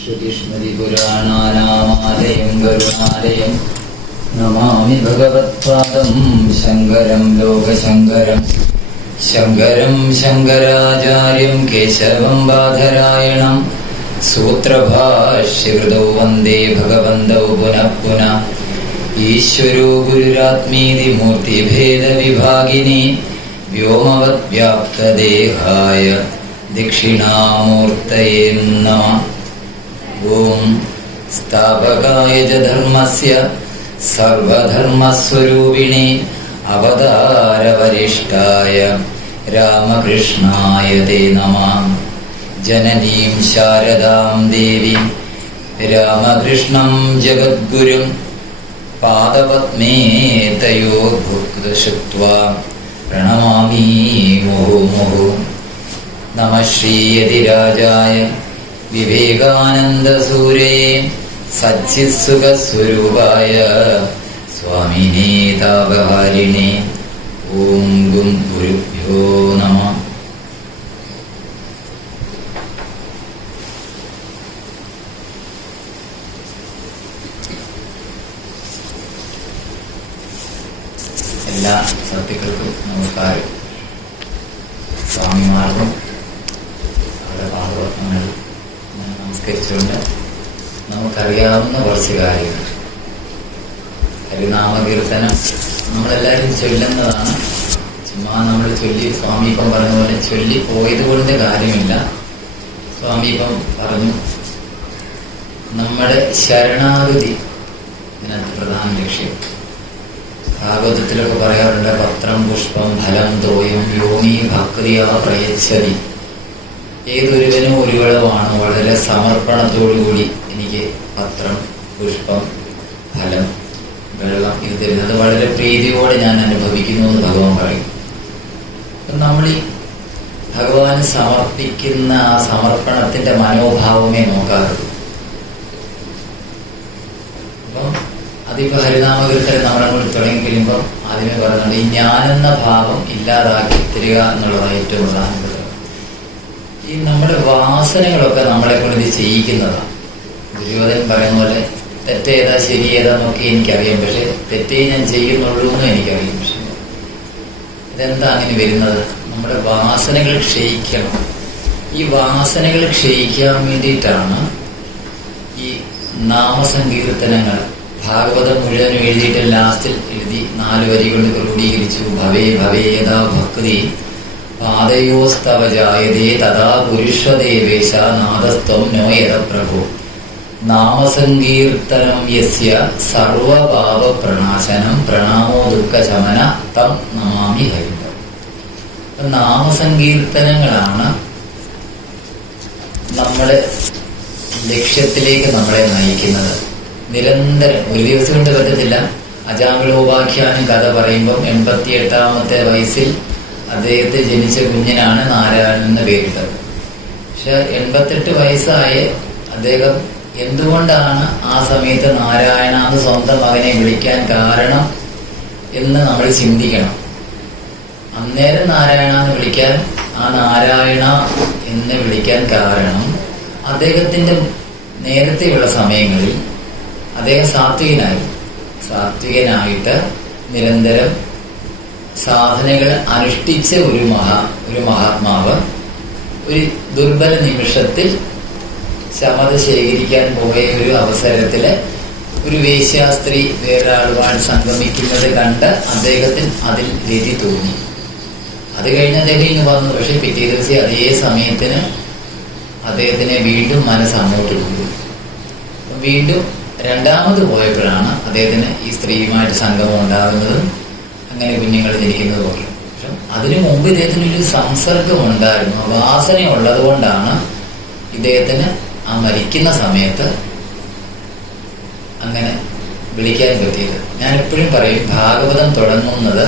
ശ്രുതിസ്മൃതിപുരാണാനാമാലയം കരുണാലയം നമാമി ഭഗവത്പാദം ശങ്കരം ലോകശങ്കരം ശങ്കരം ശങ്കരാചാര്യം കേശവം ബാദരായണം സൂത്രഭാഷ്യകൃതൗ വന്ദേ ഭഗവന്തൗ പുനഃ പുനഃ ഈശ്വരോ ഗുരുരാത്മീതി മൂർത്തിഭേദവിഭാഗിനി വ്യോമവദ്വ്യാപ്തദേഹായ ദക്ഷിണാമൂർത്തയേ നമഃ. ഓം സ്ഥാപകായ ച ധർമ്മസ്യ സർവധർമ്മസ്വരൂപിണേ അവതാരവരിഷ്ഠായ രാമകൃഷ്ണായ തേ നമഃ. ജനനീം ശാരദാം ദേവീം രാമകൃഷ്ണം ജഗദ്ഗുരും പാദപദ്മേ തയോർഭുക്തശുക്ത്വാ പ്രണമാമി മുഹുർമുഹു. നമഃ ശ്രീയതിരാജായ വിവേകാനന്ദസൂരേ സച്ചിത്സുഖസ്വരൂപായ സ്വാമിനേ താപഹാരിണേ. ഓം ഗും ഗുരുഭ്യോ നമഃ. എല്ലാ സത്യങ്ങൾക്കും നമസ്കാരം. സ്വാമിമാർക്കും അവരുടെ പാദപത്മങ്ങൾ നമസ്കരിച്ചുകൊണ്ട് നമുക്കറിയാവുന്ന കുറച്ച് കാര്യങ്ങൾ. ഹരിനാമകീർത്തനം നമ്മളെല്ലാവരും ചൊല്ലുന്നതാണ്. ചുമ്മാ നമ്മൾ ചൊല്ലി സ്വാമി ഇപ്പം പറഞ്ഞ പോലെ ചൊല്ലിപ്പോയത് കൊണ്ട് കാര്യമില്ല. സ്വാമി ഇപ്പം പറഞ്ഞു നമ്മുടെ ശരണാഗതി ഇതിനകത്ത് പ്രധാന ലക്ഷ്യം. ഭാഗവതത്തിലൊക്കെ പറയാറുണ്ട്, പത്രം പുഷ്പം ഫലം തോയം യോനി ഭക്തിയാ പ്രയച്ഛതി. ഏതൊരുവനും ഒരു വിളവാണ് വളരെ സമർപ്പണത്തോടുകൂടി എനിക്ക് പത്രം പുഷ്പം ഫലം വെള്ളം ഇത് തരുന്നത് വളരെ പ്രീതിയോടെ ഞാൻ അനുഭവിക്കുന്നു എന്ന് ഭഗവാൻ പറയും. അപ്പം നമ്മൾ ഈ ഭഗവാന് സമർപ്പിക്കുന്ന ആ സമർപ്പണത്തിന്റെ മനോഭാവമേ നോക്കാറുള്ളൂ. അപ്പം അതിപ്പോ ഹരിനാമകീർത്തനം നമ്മളങ്ങോട്ട് തുടങ്ങി കഴിയുമ്പോൾ ആദ്യമേ പറയുന്നുണ്ട്, ഈ ഞാനെന്ന ഭാവം ഇല്ലാതാക്കി തരിക എന്നുള്ളതാണ് ഏറ്റവും പ്രധാനപ്പെട്ടത്. ഈ നമ്മുടെ വാസനകളൊക്കെ നമ്മളെ കൊണ്ട് ഇത് ചെയ്യിക്കുന്നതാണ്. ദുര്യോധനൻ പറയുന്ന പോലെ തെറ്റേതാ ശരി ഏതാന്നൊക്കെ എനിക്കറിയാം, പക്ഷെ തെറ്റേ ഞാൻ ചെയ്യുന്നുള്ളൂ എന്നും എനിക്കറിയാം. പക്ഷെ ഇതെന്താ അങ്ങനെ വരുന്നത്? നമ്മുടെ വാസനകൾ ക്ഷയിക്കണം. ഈ വാസനകൾ ക്ഷയിക്കാൻ വേണ്ടിയിട്ടാണ് ഈ നാമസങ്കീർത്തനങ്ങൾ. ഭാഗവതം മുഴുവൻ എഴുതിയിട്ട് ലാസ്റ്റിൽ എഴുതി 4 വരി കൊണ്ട് ക്രോഡീകരിച്ചു. ഭവേ ഭവേ യഥാ ഭക്തി പാദയോസ്തവ ജായതേ തഥാ പുരുഷദേവേശ നാദസ്ത്വം നോ യഥ പ്രഭു നാമസങ്കീർത്തനം യസ്യ സർവപാപ പ്രണാശനം പ്രണാമോ ദുഃഖശമന തം നമാമി ഹരിം. നാമസങ്കീർത്തനങ്ങളാണ് നമ്മുടെ ലക്ഷ്യത്തിലേക്ക് നമ്മളെ നയിക്കുന്നത്. നിരന്തരം ഒരു ദിവസം കൊണ്ട് പറ്റത്തില്ല. അജാമിളോപാഖ്യാനം കഥ പറയുമ്പം 88-ാമത്തെ വയസ്സിൽ അദ്ദേഹത്തെ ജനിച്ച കുഞ്ഞിനാണ് നാരായണൻ എന്ന് പേരിട്ടത്. പക്ഷെ 88 വയസ്സായ അദ്ദേഹം എന്തുകൊണ്ടാണ് ആ സമയത്ത് നാരായണ എന്ന് സ്വന്തം മകനെ വിളിക്കാൻ കാരണം എന്ന് നമ്മൾ ചിന്തിക്കണം. അന്നേരം നാരായണ എന്ന് വിളിക്കാൻ, ആ നാരായണ എന്ന് വിളിക്കാൻ കാരണം അദ്ദേഹത്തിന്റെ നേരത്തെയുള്ള സമയങ്ങളിൽ അദ്ദേഹം സാത്വികനായിട്ട് നിരന്തരം സാധനകൾ അനുഷ്ഠിച്ച ഒരു മഹാത്മാവ് ഒരു ദുർബല നിമിഷത്തിൽ ശമത ശേഖരിക്കാൻ പോയ ഒരു അവസരത്തില് ഒരു വേശ്യാസ്ത്രീ വേറൊരാളുമായി സംഗമിക്കുന്നത് കണ്ട് അദ്ദേഹത്തിന് അതിൽ രതി തോന്നി. അത് കഴിഞ്ഞ് അദ്ദേഹം ഇങ്ങ് വന്നു. പക്ഷെ പിറ്റേ ദിവസം അതേ സമയത്തിന് അദ്ദേഹത്തിനെ വീണ്ടും മനസ്സ് അങ്ങോട്ട് കൊണ്ടു. വീണ്ടും രണ്ടാമത് പോയപ്പോഴാണ് അദ്ദേഹത്തിന് ഈ സ്ത്രീയുമായിട്ട് സംഗമം ഉണ്ടാകുന്നതും അങ്ങനെ കുഞ്ഞുങ്ങൾ ജനിക്കുന്നത് പോലെ. പക്ഷെ അതിനു മുമ്പ് ഇദ്ദേഹത്തിന് ഒരു സംസർഗം ഉണ്ടായിരുന്നു. വാസന ഉള്ളത് കൊണ്ടാണ് ഇദ്ദേഹത്തിന് ആ മരിക്കുന്ന സമയത്ത് അങ്ങനെ വിളിക്കാൻ പറ്റിയത്. ഞാൻ എപ്പോഴും പറയും, ഭാഗവതം തുടങ്ങുന്നത്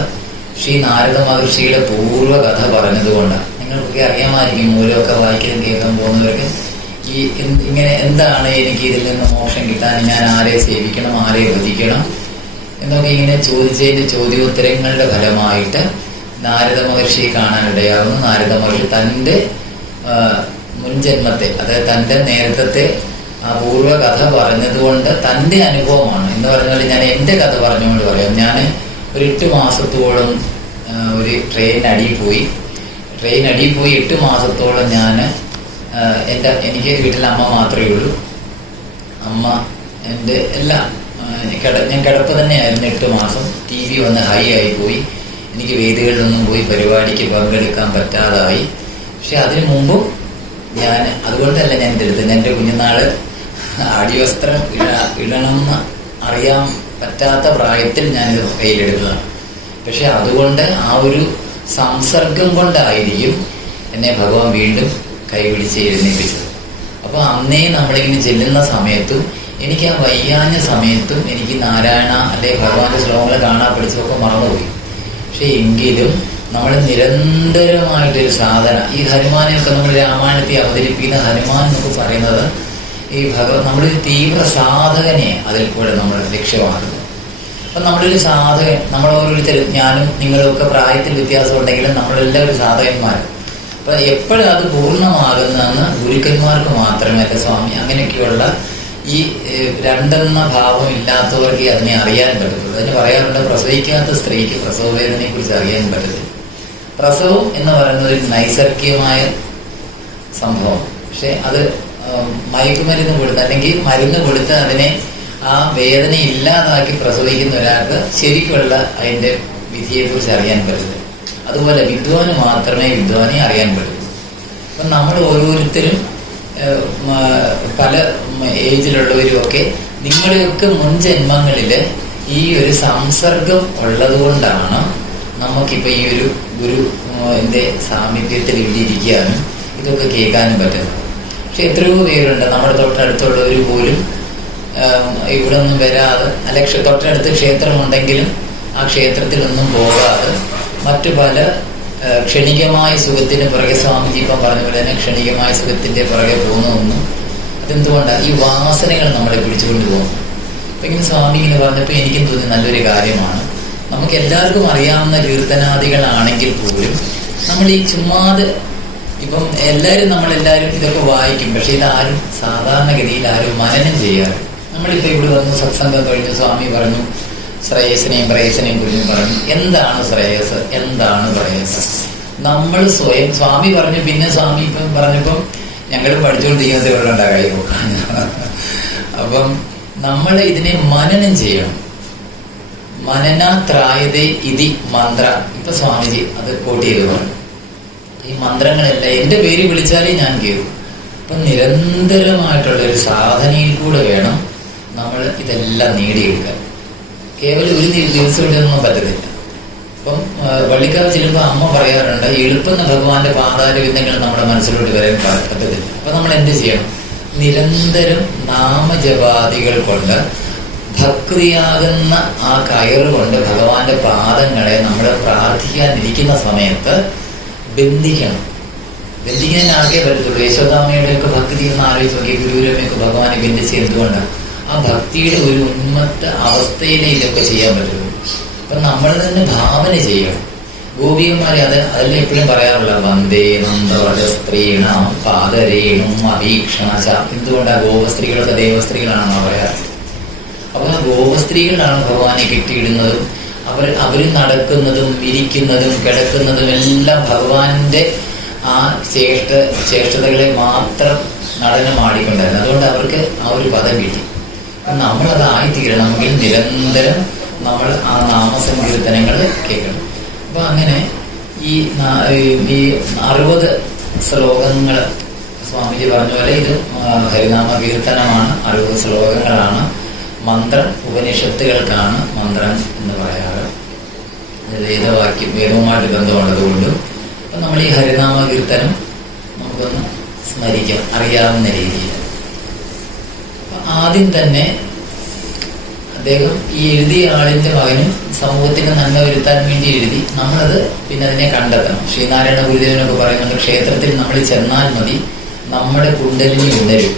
ശ്രീ നാരദ മഹർഷിയുടെ പൂർവ്വ കഥ പറഞ്ഞതുകൊണ്ടാണ്. നിങ്ങൾക്കൊക്കെ അറിയാമായിരിക്കും, മൂലമൊക്കെ വായിക്കാൻ കേൾക്കാൻ പോകുന്നവർക്ക് ഈ ഇങ്ങനെ എന്താണ് എനിക്ക് ഇതിൽ നിന്ന് മോക്ഷം കിട്ടാൻ, ഞാൻ ആരെ സേവിക്കണം, ആരെ ഭജിക്കണം എന്നൊക്കെ ഇങ്ങനെ ചോദിച്ചതിന്റെ ചോദ്യോത്തരങ്ങളുടെ ഫലമായിട്ട് നാരദ മഹർഷിയെ കാണാനിടയാകുന്നു. നാരദ മഹർഷി തൻ്റെ മുൻജന്മത്തെ, അതായത് തൻ്റെ നേരത്തെ ആ പൂർവ്വ കഥ പറഞ്ഞതുകൊണ്ട് തൻ്റെ അനുഭവമാണ് എന്ന് പറഞ്ഞാൽ ഞാൻ എൻ്റെ കഥ പറഞ്ഞുകൊണ്ട് പറയാം. ഞാൻ ഒരു 8 മാസത്തോളം ഒരു ട്രെയിൻ അടിയിൽ പോയി 8 മാസത്തോളം ഞാൻ എനിക്ക് വീട്ടിൽ അമ്മ മാത്രമേ ഉള്ളൂ. അമ്മ എൻ്റെ എല്ലാം ഞാൻ കിടപ്പ് തന്നെയായിരുന്നു 8 മാസം. TV വന്ന് ഹൈ ആയിപ്പോയി. എനിക്ക് വേദികളിലൊന്നും പോയി പരിപാടിക്ക് പങ്കെടുക്കാൻ പറ്റാതായി. പക്ഷെ അതിനു മുമ്പും ഞാൻ അതുകൊണ്ടല്ല ഞാൻ ഇതെടുത്തത്. എൻ്റെ കുഞ്ഞുനാള് അടിവസ്ത്രം ഇടണമെന്ന് അറിയാൻ പറ്റാത്ത പ്രായത്തിൽ ഞാനിത് കയ്യിലെടുത്തതാണ്. പക്ഷെ അതുകൊണ്ട് ആ ഒരു സംസർഗം കൊണ്ടായിരിക്കും എന്നെ ഭഗവാൻ വീണ്ടും കൈപിടിച്ച് എഴുന്നേൽപ്പിച്ചത്. അപ്പോൾ അന്നേ നമ്മളിങ്ങനെ ചെല്ലുന്ന സമയത്തും എനിക്ക് ആ വയ്യാഞ്ഞ സമയത്തും എനിക്ക് നാരായണ അല്ലെ ഭഗവാന്റെ ശ്ലോകങ്ങൾ കാണാൻ പഠിച്ചതൊക്കെ മറന്നുപോയി. പക്ഷെ എങ്കിലും നമ്മൾ നിരന്തരമായിട്ടൊരു സാധന, ഈ ഹനുമാനെയൊക്കെ നമ്മൾ രാമായണത്തെ അവതരിപ്പിക്കുന്ന ഹനുമാൻ എന്നൊക്കെ പറയുന്നത് ഈ നമ്മളൊരു തീവ്ര സാധകനെ അതിൽ കൂടെ നമ്മൾ ലക്ഷ്യമാക്കുന്നത്. അപ്പം നമ്മളൊരു സാധകൻ, നമ്മൾ ഓരോരുത്തരും, ഞാനും നിങ്ങളൊക്കെ പ്രായത്തിൽ വ്യത്യാസം ഉണ്ടെങ്കിലും നമ്മളെല്ലാവരും സാധകന്മാരും. അപ്പം എപ്പോഴും അത് പൂർണ്ണമാകുന്നതെന്ന് ഗുരുക്കന്മാർക്ക് മാത്രമേ അല്ല സ്വാമി അങ്ങനെയൊക്കെയുള്ള ഈ രണ്ടെന്ന ഭാവം ഇല്ലാത്തവർക്ക് അതിനെ അറിയാൻ പറ്റത്തുള്ളൂ. അതിന് പറയാറുണ്ട്, പ്രസവിക്കാത്ത സ്ത്രീക്ക് പ്രസവ വേദനയെ കുറിച്ച് അറിയാൻ പറ്റത്തില്ല. പ്രസവം എന്ന് പറയുന്നത് ഒരു നൈസർഗികമായ സംഭവം. പക്ഷെ അത് മയക്കുമരുന്ന് കൊടുത്ത് അല്ലെങ്കിൽ മരുന്ന് കൊടുത്ത് അതിനെ ആ വേദന ഇല്ലാതാക്കി പ്രസവിക്കുന്ന ഒരാൾക്ക് ശരിക്കുള്ള അതിൻ്റെ വിധിയെക്കുറിച്ച് അറിയാൻ പറ്റില്ല. അതുപോലെ വിദ്വാന് മാത്രമേ വിദ്വാനെ അറിയാൻ പറ്റൂ. അപ്പം നമ്മൾ ഓരോരുത്തരും പല ഏജിലുള്ളവരും ഒക്കെ നിങ്ങളുടെയൊക്കെ മുൻ ജന്മങ്ങളിൽ ഈ ഒരു സംസർഗം ഉള്ളത് കൊണ്ടാണ് നമുക്കിപ്പോൾ ഈ ഒരു ഗുരുവിൻ്റെ സാമീപ്യത്തിൽ ഇവിടെ ഇരിക്കാനും ഇതൊക്കെ കേൾക്കാനും പറ്റുന്നത്. പക്ഷെ എത്രയോ പേരുണ്ട് നമ്മുടെ തൊട്ടടുത്തുള്ളവർ പോലും ഇവിടെ ഒന്നും വരാതെ, അല്ല തൊട്ടടുത്ത് ക്ഷേത്രമുണ്ടെങ്കിലും ആ ക്ഷേത്രത്തിലൊന്നും പോകാതെ മറ്റു പല ക്ഷണികമായ സുഖത്തിന് പുറകെ, സ്വാമിജി ഇപ്പം പറഞ്ഞ പോലെ തന്നെ ക്ഷണികമായ സുഖത്തിൻ്റെ പുറകെ പോകുന്നതൊന്നും അതെന്തുകൊണ്ടാണ്? ഈ വാസനകൾ നമ്മളെ പിടിച്ചുകൊണ്ട് പോകുന്നു. അപ്പം ഇങ്ങനെ സ്വാമി ഇങ്ങനെ പറഞ്ഞപ്പോൾ എനിക്കും തോന്നി നല്ലൊരു കാര്യമാണ്. നമുക്ക് എല്ലാവർക്കും അറിയാവുന്ന കീർത്തനാദികളാണെങ്കിൽ പോലും നമ്മൾ ഈ ചുമ്മാതെ ഇപ്പം നമ്മളെല്ലാവരും ഇതൊക്കെ വായിക്കും. പക്ഷെ ഇതാരും സാധാരണഗതിയിൽ ആരും മനനം ചെയ്യാറ്. നമ്മളിപ്പോൾ ഇവിടെ വന്നു സത്സംഗം കഴിഞ്ഞ് സ്വാമി പറഞ്ഞു ശ്രേയസിനെയും പ്രേയസിനെയും കുറിച്ച് പറഞ്ഞു. എന്താണ് ശ്രേയസ്, എന്താണ് പ്രേയസ്? നമ്മൾ സ്വയം സ്വാമി പറഞ്ഞു. പിന്നെ സ്വാമി ഇപ്പം പറഞ്ഞപ്പം ഞങ്ങൾ പഠിച്ചുകൊണ്ടിരിക്കുന്നത് ഇവിടെ ഉണ്ടായി നോക്കാൻ. അപ്പം നമ്മൾ ഇതിനെ മനനം ചെയ്യണം. മനനാത്രായതേ ഇതി മന്ത്ര. ഇപ്പൊ സ്വാമിജി അത് കോട്ട് ചെയ്ത് പറഞ്ഞു. ഈ മന്ത്രങ്ങളെല്ലാം എൻ്റെ പേര് വിളിച്ചാലേ ഞാൻ കേൾക്കും. അപ്പം നിരന്തരമായിട്ടുള്ള ഒരു സാധനയിൽ കൂടെ വേണം നമ്മൾ ഇതെല്ലാം നേടിയെടുക്കാൻ. കേവലം ഒരു ദിവസം ഇതൊന്നും പറ്റത്തില്ല. അപ്പം വള്ളിക്കാവ് ചെല്ലുമ്പോൾ അമ്മ പറയാറുണ്ട്, എളുപ്പുന്ന ഭഗവാന്റെ പാതാരവിന്ദങ്ങൾ നമ്മുടെ മനസ്സിലോട്ട് വരാൻ പറ്റത്തില്ല. അപ്പം നമ്മൾ എന്ത് ചെയ്യണം? നിരന്തരം നാമജപാദികൾ കൊണ്ട് ഭക്തിയാകുന്ന ആ കയറ് കൊണ്ട് ഭഗവാന്റെ പാദങ്ങളെ നമ്മൾ പ്രാർത്ഥിക്കാനിരിക്കുന്ന സമയത്ത് ബന്ധിക്കണം. ബന്ധിക്കാനാകെ പറ്റത്തുള്ളൂ. യശോദാമ്മയുടെ ഒക്കെ ഭക്തി എന്ന് ആലോചിച്ച് നോക്കിയ ഗുരുരമ്മയൊക്കെ ഭഗവാനെ ബന്ധിച്ച് എന്തുകൊണ്ടാണ്? ആ ഭക്തിയുടെ ഒരു ഉന്മത്ത അവസ്ഥയിലേ ഇതൊക്കെ ചെയ്യാൻ പറ്റുള്ളൂ. അപ്പം നമ്മൾ തന്നെ ഭാവന ചെയ്യണം. ഗോപികന്മാരെ അതെല്ലാം എപ്പോഴും പറയാറുള്ള വന്ദേ നന്ദവ്രജസ്ത്രീണ പാദരേണും അഭീക്ഷണ. എന്തുകൊണ്ടാണ് ഗോപസ്ത്രീകളൊക്കെ ദേവസ്ത്രീകളാണെന്ന് പറയാറ്. അപ്പോൾ ആ ഗോപസ്ത്രീകളാണ് ഭഗവാനെ കെട്ടിയിടുന്നതും അവർ നടക്കുന്നതും ഇരിക്കുന്നതും കിടക്കുന്നതും എല്ലാം ഭഗവാന്റെ ആ ചേഷ്ടതകളെ മാത്രം നടനമാടിക്കൊണ്ടായിരുന്നു. അതുകൊണ്ട് അവർക്ക് ആ ഒരു പദം കിട്ടി. നമ്മളത് ആയിത്തീരണമെങ്കിൽ നിരന്തരം നമ്മൾ ആ നാമസങ്കീർത്തനങ്ങൾ കേൾക്കണം. അപ്പോൾ അങ്ങനെ ഈ 60 ശ്ലോകങ്ങൾ സ്വാമിജി പറഞ്ഞ പോലെ ഇത് ഹരിനാമ കീർത്തനമാണ്. 60 ശ്ലോകങ്ങളാണ്. മന്ത്രം ഉപനിഷത്തുകൾക്കാണ് മന്ത്രം എന്ന് പറയാറ്. വേദവുമായിട്ട് ബന്ധമുള്ളതുകൊണ്ടും അപ്പം നമ്മൾ ഈ ഹരിനാമ കീർത്തനം നമുക്കൊന്ന് സ്മരിക്കാം അറിയാവുന്ന രീതിയിൽ. ആദ്യം തന്നെ അദ്ദേഹം ഈ എഴുതിയ ആളിൻ്റെ മകനും സമൂഹത്തിന് നന്മ വരുത്താൻ വേണ്ടി എഴുതി. നമ്മളത് പിന്നെ അതിനെ കണ്ടെത്തണം. ശ്രീനാരായണ ഗുരുദേവനൊക്കെ പറയുന്നുണ്ട്, ക്ഷേത്രത്തിൽ നമ്മൾ ചെന്നാൽ മതി, നമ്മുടെ കുണ്ടലിനി ഉണരും.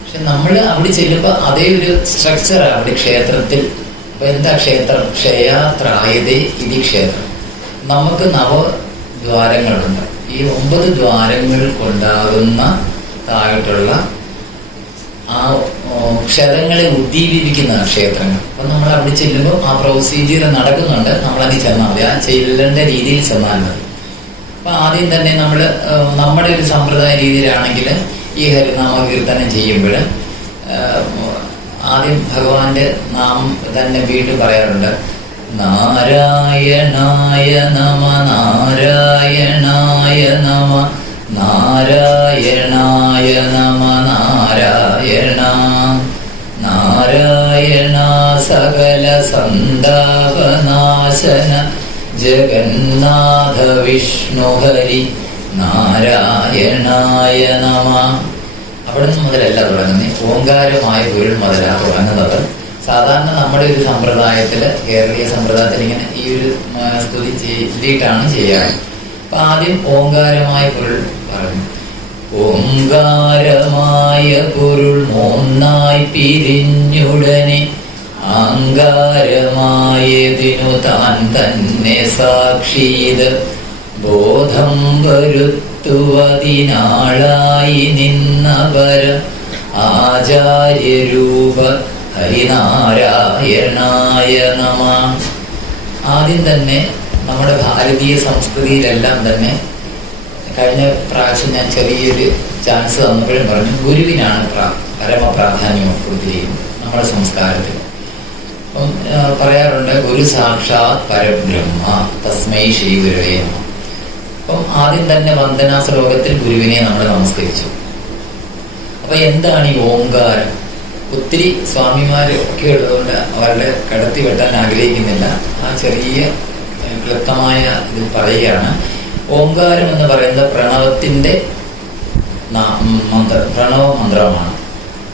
പക്ഷെ നമ്മൾ അവിടെ ചെല്ലുമ്പോൾ അതേ ഒരു സ്ട്രക്ചറാണ് അവിടെ ക്ഷേത്രത്തിൽ. അപ്പൊ എന്താ ക്ഷേത്രം? ക്ഷയാത്രായതേ ഇതി ക്ഷേത്രം. നമുക്ക് 9 ദ്വാരങ്ങളുണ്ട്. ഈ 9 ദ്വാരങ്ങൾ കൊണ്ടാകുന്നതായിട്ടുള്ള ക്ഷതങ്ങളെ ഉദ്ദീപിപ്പിക്കുന്ന ക്ഷേത്രങ്ങൾ. അപ്പം നമ്മൾ അവിടെ ചെല്ലുമ്പോൾ ആ പ്രൊസീജിയർ നടക്കുന്നുണ്ട്, നമ്മളതിന് ചെന്നാൽ മതി, ആ ചെല്ലേണ്ട രീതിയിൽ ചെന്നാൽ മതി. അപ്പം ആദ്യം തന്നെ നമ്മൾ നമ്മുടെ ഒരു സമ്പ്രദായ രീതിയിലാണെങ്കിൽ ഈ ഹരിനാമ കീർത്തനം ചെയ്യുമ്പോൾ ആദ്യം ഭഗവാന്റെ നാമം തന്നെ വീണ്ടും പറയാറുണ്ട്. നാരായണായ നമ നാരായണായ നമ നാരായണായ നമ നാരായണ നാരായണ സകല സന്താപനാശന ജഗന്നാഥ വിഷ്ണു ഹരി നാരായണായ നമ. അവിടെ നിന്ന് മുതലല്ല തുടങ്ങുന്നത്, ഓങ്കാരമായ പൊരുൾ മുതലാണ് തുടങ്ങുന്നത്. സാധാരണ നമ്മുടെ ഒരു സമ്പ്രദായത്തിൽ, കേരളീയ സമ്പ്രദായത്തിൽ ഇങ്ങനെ ഈ ഒരു സ്തുതി ചൊല്ലിയിട്ടാണ് ചെയ്യാറ്. അപ്പൊ ആദ്യം ഓങ്കാരമായ പൊരുൾ പറഞ്ഞു. ഓങ്കാരമായ പൊരുൾ മൂന്നായി പിരിഞ്ഞുടനെ ആങ്കാരമായതിനു താൻ തന്നെ സാക്ഷിയത് ബോധം വരുത്തുവതിനാളായി നിന്നവര ആചാര്യരൂപ ഹരിനാരായണായ നമ. ആദ്യം തന്നെ നമ്മുടെ ഭാരതീയ സംസ്കൃതിയിലെല്ലാം തന്നെ കഴിഞ്ഞ പ്രാവശ്യം ഞാൻ ചെറിയൊരു ചാൻസ് തന്നപ്പോഴും പറഞ്ഞു, ഗുരുവിനാണ് പരമപ്രാധാന്യം കൊടുത്തിരിക്കുന്നത് നമ്മുടെ സംസ്കാരത്തിൽ. അപ്പം പറയാറുണ്ട്, ഗുരു സാക്ഷാത് പരബ്രഹ്മ തസ്മൈ ശ്രീ ഗുരുവേ നമഃ. അപ്പം ആദ്യം തന്നെ വന്ദനാ ശ്ലോകത്തിൽ ഗുരുവിനെ നമ്മൾ നമസ്കരിച്ചു. അപ്പൊ എന്താണ് ഈ ഓങ്കാരം? ഒത്തിരി സ്വാമിമാരൊക്കെ ഉള്ളതുകൊണ്ട് അവരുടെ കടത്തി വെട്ടാൻ ആഗ്രഹിക്കുന്നില്ല, ആ ചെറിയ ക്ലുപ്തമായ ഇതിൽ പറയുകയാണ്. ഓങ്കാരം എന്ന് പറയുന്നത് പ്രണവത്തിന്റെ പ്രണവ മന്ത്രമാണ്.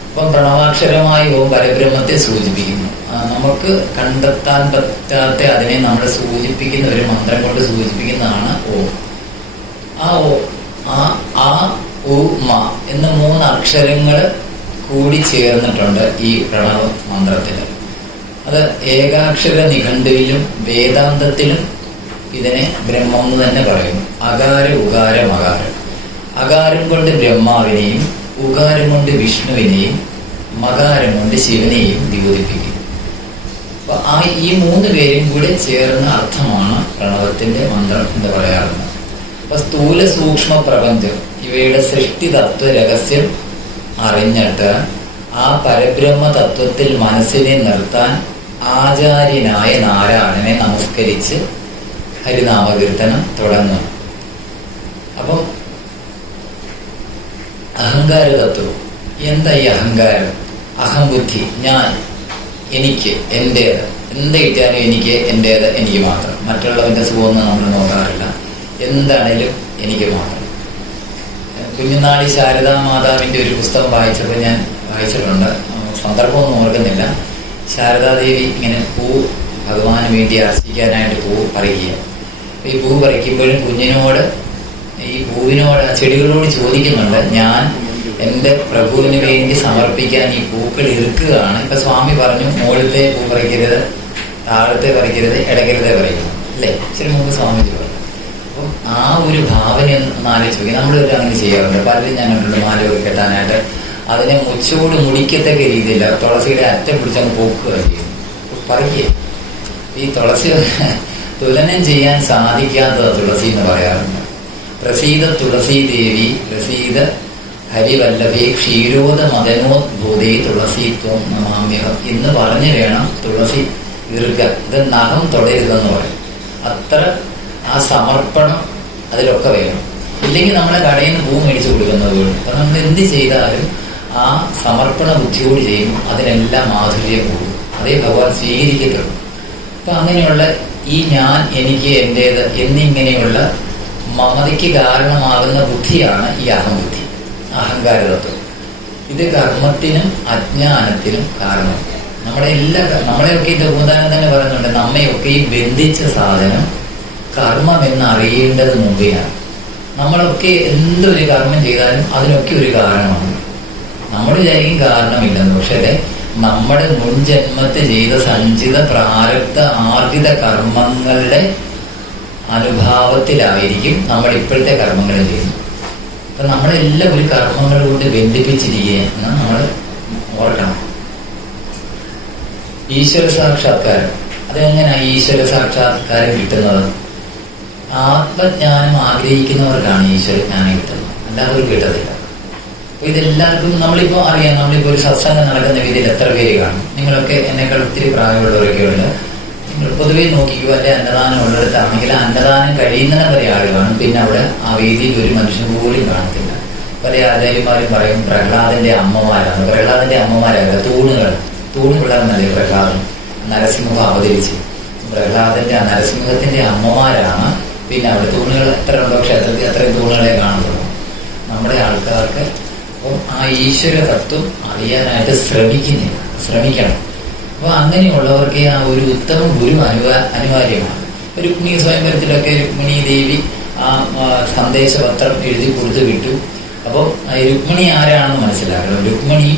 അപ്പം പ്രണവാക്ഷരമായി ഓം പരബ്രഹ്മത്തെ സൂചിപ്പിക്കുന്നു. നമുക്ക് കണ്ടെത്താൻ പറ്റാത്ത അതിനെ നമ്മൾ സൂചിപ്പിക്കുന്ന ഒരു മന്ത്രം കൊണ്ട് സൂചിപ്പിക്കുന്നതാണ് ഓം. ആ ഓ ആ ഉ മ എന്ന 3 അക്ഷരങ്ങൾ കൂടി ചേർന്നിട്ടുണ്ട് ഈ പ്രണവ മന്ത്രത്തിൽ. അത് ഏകാക്ഷര നിഘണ്ടുവിലും വേദാന്തത്തിലും ഇതിനെ ബ്രഹ്മം എന്ന് തന്നെ പറയുന്നു. അകാര ഉകാര മകാരം. അകാരം കൊണ്ട് ബ്രഹ്മാവിനെയും ഉകാരം കൊണ്ട് വിഷ്ണുവിനെയും മകാരം കൊണ്ട് ശിവനെയും ദ്യോതിപ്പിക്കുന്നു. അപ്പൊ ഈ 3 പേരും കൂടെ ചേർന്ന അർത്ഥമാണ് പ്രണവത്തിന്റെ മന്ത്രം എന്ന് പറയാറുള്ളത്. അപ്പൊ സ്ഥൂല സൂക്ഷ്മ പ്രപഞ്ചം ഇവയുടെ സൃഷ്ടി തത്വ രഹസ്യം അറിഞ്ഞിട്ട് ആ പരബ്രഹ്മ തത്വത്തിൽ മനസ്സിനെ നിർത്താൻ ആചാര്യനായ നാരായണനെ നമസ്കരിച്ച് ഹരിനാമകീർത്തനം തുടങ്ങും. അപ്പം അഹങ്കാര തത്വം എന്താ? ഈ അഹങ്കാരം, അഹംബുദ്ധി, ഞാൻ, എനിക്ക്, എൻ്റേത്, എന്ത് കിട്ടിയാലും എനിക്ക്, എൻ്റേത്, എനിക്ക് മാത്രം. മറ്റുള്ളവൻ്റെ സുഖമൊന്നും നമ്മൾ നോക്കാറില്ല, എന്താണേലും എനിക്ക് മാത്രം. കുഞ്ഞുനാളി ശാരദാ മാതാവിൻ്റെ ഒരു പുസ്തകം വായിച്ചപ്പോൾ ഞാൻ വായിച്ചിട്ടുണ്ട്, സന്ദർഭമൊന്നും ഓർക്കുന്നില്ല. ശാരദാദേവി ഇങ്ങനെ പൂ ഭഗവാന് വേണ്ടി അർച്ചിക്കാനായിട്ട് പൂ പറിക്കുക. ഈ പൂ പറിക്കുമ്പോഴും കുഞ്ഞിനോട്, ഈ പൂവിനോട്, ചെടികളോട് ചോദിക്കുന്നുണ്ട്, ഞാൻ എൻ്റെ പ്രഭുവിന് വേണ്ടി സമർപ്പിക്കാൻ ഈ പൂക്കൾ ഇറുക്കുകയാണ്. ഇപ്പൊ സ്വാമി പറഞ്ഞു, മുകളിലത്തെ പൂ പറിക്കരുത്, താഴത്തെ പറിക്കരുത്, ഇടയ്ക്കരുതേ പറിക്കണം, അല്ലേ? ഇച്ചിരി മുമ്പ് സ്വാമിജി പറഞ്ഞു. അപ്പം ആ ഒരു ഭാവന ഒന്ന് ആലോചിച്ച് നോക്കി. നമ്മളൊക്കെ അങ്ങനെ ചെയ്യാറുണ്ട്, പലരും ഞാൻ കണ്ടിട്ടുണ്ട്. മാലയൊക്കെ കെട്ടാനായിട്ട് അതിനെ മുച്ചോട് മുടിക്കത്തക്ക രീതിയില്ല, തുളസിയുടെ അറ്റം പിടിച്ചങ്ങ് പോക്കുക ചെയ്യും, പറിക്കുക. ഈ തുളസി തുലനം ചെയ്യാൻ സാധിക്കാത്തത് തുളസി എന്ന് പറയാറുണ്ട്. പ്രസീത തുളസി ദേവി പ്രസീത ഹരിവല്ലഭേ ക്ഷീരോദ മദനോദ്ഭൂതേ തുളസിത്വം നമാമ്യഹം എന്ന് പറഞ്ഞു വേണം തുളസി ഇറുക. ഇത് നഖം തൊടരുതെന്ന് പറയും. അത്ര ആ സമർപ്പണം അതിലൊക്കെ വേണം. ഇല്ലെങ്കിൽ നമ്മളെ കടയിൽ നിന്ന് പൂ മേടിച്ചു കൊടുക്കുന്നത് കൊണ്ട്. അപ്പം നമ്മൾ എന്ത് ചെയ്താലും ആ സമർപ്പണ ബുദ്ധിയോട് ചെയ്യുമ്പോൾ അതിനെല്ലാം മാധുര്യം കൂടും, അതേ ഭഗവാൻ സ്വീകരിക്കത്തുള്ളൂ. അപ്പം അങ്ങനെയുള്ള ഈ ഞാൻ, എനിക്ക്, എൻ്റേത് എന്നിങ്ങനെയുള്ള മമതയ്ക്ക് കാരണമാകുന്ന ബുദ്ധിയാണ് ഈ അഹംബുദ്ധി, അഹങ്കാരതത്വം. ഇത് കർമ്മത്തിനും അജ്ഞാനത്തിനും കാരണം. നമ്മളെയൊക്കെ ഇത് ഭൂതാനം തന്നെ പറയുന്നുണ്ട്, നമ്മയൊക്കെ ഈ ബന്ധിച്ച സാധനം കർമ്മം എന്ന് അറിയേണ്ടത് മുമ്പെയാണ്. നമ്മളൊക്കെ എന്തൊരു കർമ്മം ചെയ്താലും അതിനൊക്കെ ഒരു കാരണമാണ്. നമ്മൾ വിചാരിക്കും കാരണമില്ലെന്ന്, പക്ഷേ നമ്മുടെ മുൻ ജന്മത്തെ ചെയ്ത സഞ്ചിത പ്രാരബ്ധ ആർജിത കർമ്മങ്ങളുടെ അനുഭാവത്തിലായിരിക്കും നമ്മൾ ഇപ്പോഴത്തെ കർമ്മങ്ങൾ ചെയ്യുന്നത്. അപ്പം നമ്മളെല്ലാം ഒരു കർമ്മങ്ങൾ കൊണ്ട് ബന്ധിപ്പിച്ചിരിക്കുകയെന്ന് നമ്മൾ ഓർക്കണം. ഈശ്വര സാക്ഷാത്കാരം അതെങ്ങനെയാണ് ഈശ്വര സാക്ഷാത്കാരം കിട്ടുന്നത്? ആത്മജ്ഞാനം ആഗ്രഹിക്കുന്നവർക്കാണ് ഈശ്വരജ്ഞാനം കിട്ടുന്നത്, എല്ലാവർക്കും കിട്ടത്തില്ല. അപ്പൊ ഇതെല്ലാവർക്കും നമ്മളിപ്പോ അറിയാം. നമ്മളിപ്പോ ഒരു സത്സംഗം നടക്കുന്ന രീതിയിൽ എത്ര പേര് കാണും? നിങ്ങളൊക്കെ എന്നെക്കാൾ ഒത്തിരി പ്രായമുള്ളവരൊക്കെ ഉണ്ട്. നിങ്ങൾ പൊതുവെ നോക്കിക്കോ, അല്ലെ അന്നദാനം ഉള്ളിടത്താണെങ്കിൽ അന്നദാനം കഴിയുന്നതിനെ വരെ ആൾ കാണും. പിന്നെ അവിടെ ആ വേദിയിൽ ഒരു മനുഷ്യൻ പോലും കാണത്തില്ല. പല ആചാര്യന്മാരും പറയും പ്രഹ്ലാദന്റെ അമ്മമാരാണ്. പ്രഹ്ലാദന്റെ അമ്മമാരല്ല, തൂണുകളെന്നല്ലേ പ്രഹ്ലാദൻ നരസിംഹം അവതരിച്ച്. പ്രഹ്ലാദന്റെ നരസിംഹത്തിന്റെ അമ്മമാരാണ്. പിന്നെ അവിടെ തൂണുകൾ എത്ര ഉണ്ടോ ക്ഷേത്രത്തിൽ അത്രയും തൂണുകളെ കാണുന്നുള്ളൂ. നമ്മുടെ ആൾക്കാർക്ക് അപ്പം ആ ഈശ്വര തത്വം അറിയാനായിട്ട് ശ്രമിക്കണം. അപ്പൊ അങ്ങനെയുള്ളവർക്ക് ആ ഒരു ഉത്തമ ഗുരു അനിവാര്യമാണ്. രുക്മിണി സ്വയംവരത്തിലൊക്കെ രുക്മിണി ദേവി ആ സന്ദേശപത്രം എഴുതി കൊടുത്തു വിട്ടു. അപ്പോൾ രുക്മിണി ആരാണെന്ന് മനസ്സിലാക്കണം. രുക്മിണി